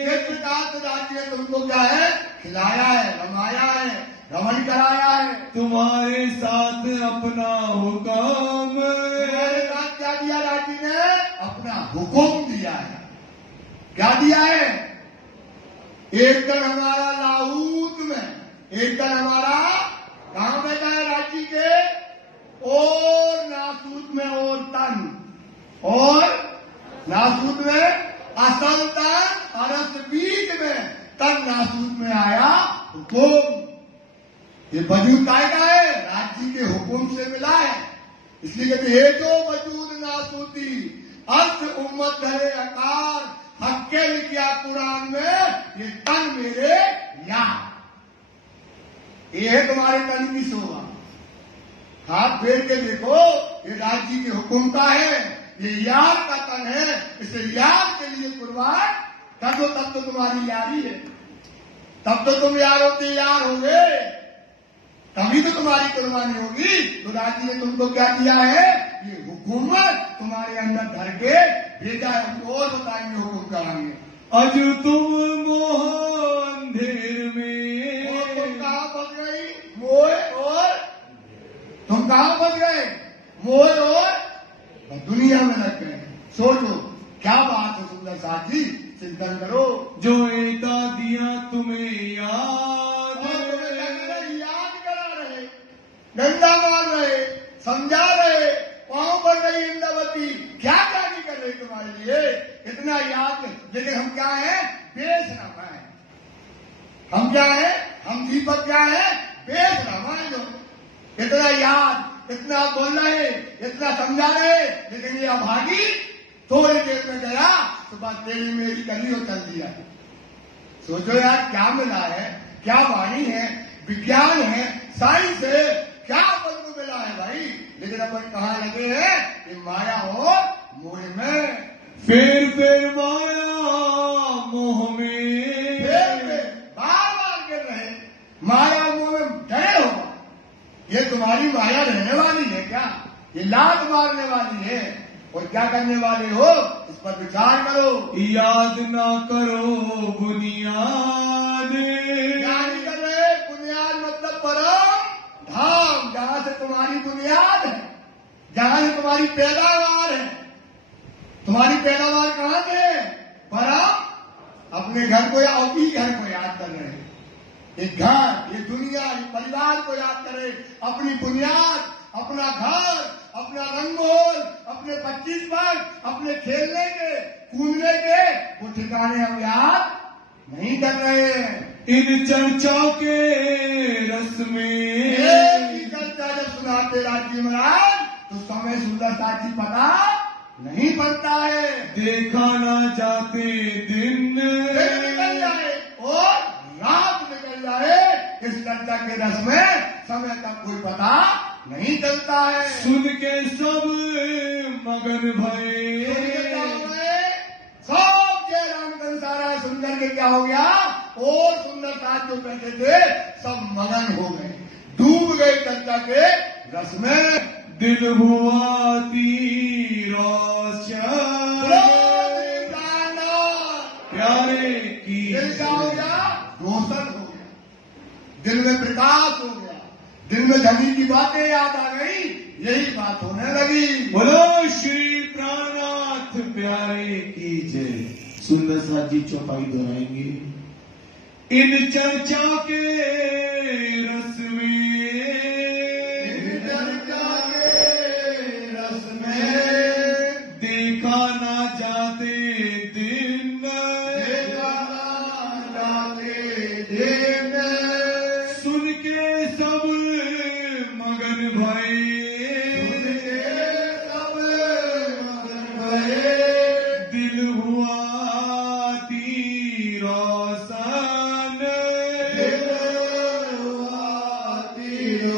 किस प्रकार से राज्य ने तुमको क्या है? खिलाया है, रमाया है, रमण कराया है। तुम्हारे साथ अपना हुक्म, तुम्हारे साथ क्या दिया राज्य ने? अपना हुक्म दिया है। क्या दिया है? एक दिन हमारा लाहूत में, एक दिन हमारा कहां बैठा है राज्य के? और नासूत में और तन, और नासूत में असल तन, अरस बीच में, तन नासूत में आया हुक्म। ये वजूद काय का है? राज्य के हुक्म से मिला है। इसलिए कहते हे जो वजूद नासूती अर्थ उम्मत धरे आकार, हक पक्के लिखिया कुरान में, ये तन मेरे यार, ये है तुम्हारे तन की शोभा। हाथ फेर के देखो, ये राज्य के हुक्म का है, ये यार का तन है, इसे यार के लिए कुर्बान कर दो, तब तो तुम्हारी यारी है, तब तो तुम यारों के यार होंगे, तभी तो तुम्हारी कुर्बानी होगी। तो राज्य ने तुमको क्या दिया है, ये हुकूमत तुम्हारे अंदर धर के भेजा है। हमको और बताएंगे, हुक्म कराएंगे। अज तुम मोह अंधेर में, और तुम कहाँ फंस गई, मोह और तुम कहाँ फंस गए, मोह और दुनिया में लग गए। सोचो क्या बात है सुंदर साथी, चिंतन करो। जो एता दिया तुम्हें याद, याद करा रहे, डंडा मार रहे, समझा रहे, पांव पड़ रही इंद्रावती, क्या क्या नहीं कर रही तुम्हारे लिए, इतना याद। लेकिन हम क्या है, बेच ना पाए। हम क्या है, हम दीपक क्या है, बेच ना पाए। जो इतना याद, इतना बोल रहे, इतना समझा रहे, लेकिन ये अभागी थोड़ी देर में गया तो बात तेरी मेरी करी और चल दिया। सोचो यार क्या मिला है, क्या वाणी है, विज्ञान है, साइंस है, क्या अपन को मिला है भाई। लेकिन अपन कहाँ लगे हैं, ये माया और मोह में। फेर माया मोह में, बार बार गिर रहे, माया मोह में डरे हो। ये तुम्हारी माया रहने वाली है क्या, ये लात मारने वाली है, और क्या करने वाले हो, इस पर विचार करो। याद ना करो बुनियाद, याद नहीं कर रहे, बुनियाद मतलब परम धाम, जहां से तुम्हारी बुनियाद है, जहां से तुम्हारी पैदावार है। तुम्हारी पैदावार कहां से है, परम, अपने घर को या अपनी घर को याद कर रहे हैं। ये घर, ये दुनिया, ये परिवार को याद करे, अपनी बुनियाद, अपना घर, अपना रंगोल, अपने 25 वर्ष, अपने खेलने के, कूदने के, वो ठिकाने हम याद नहीं कर रहे हैं। इन चर्चा के रस में, एक ही चर्चा जब सुनाते राज्य महाराज, तो समय सुंदर साथी पता नहीं पड़ता है। देखा ना जाते दिन निकल जाए और रात निकल जाए, इस चर्चा के रस में समय का कोई पता नहीं चलता है। सुन के सब मगन भये, सब जय राम कंसारा सुंदर के क्या हो गया, और सुंदर साथ जो बैठे थे सब मगन हो गए, डूब गए चर्चा के रस में। दिल हुआ तीरा प्यारे की, दिल क्या हो गया, रोशन हो गया, दिल में प्रकाश हो गया, दिल में धनी की बातें याद आ गई, यही बात होने लगी। बोलो श्री प्राणनाथ प्यारे की जय। सुंदर साथ जी चौपाई दोहराएंगे। इन चर्चा के रस में, इन चर्चा के रस में, देखा ना जाते दिन, देखा ना जाते दिन, सुन के सब मगन भये, दिल हुआ तीरा सन, दिल हुआ तीरा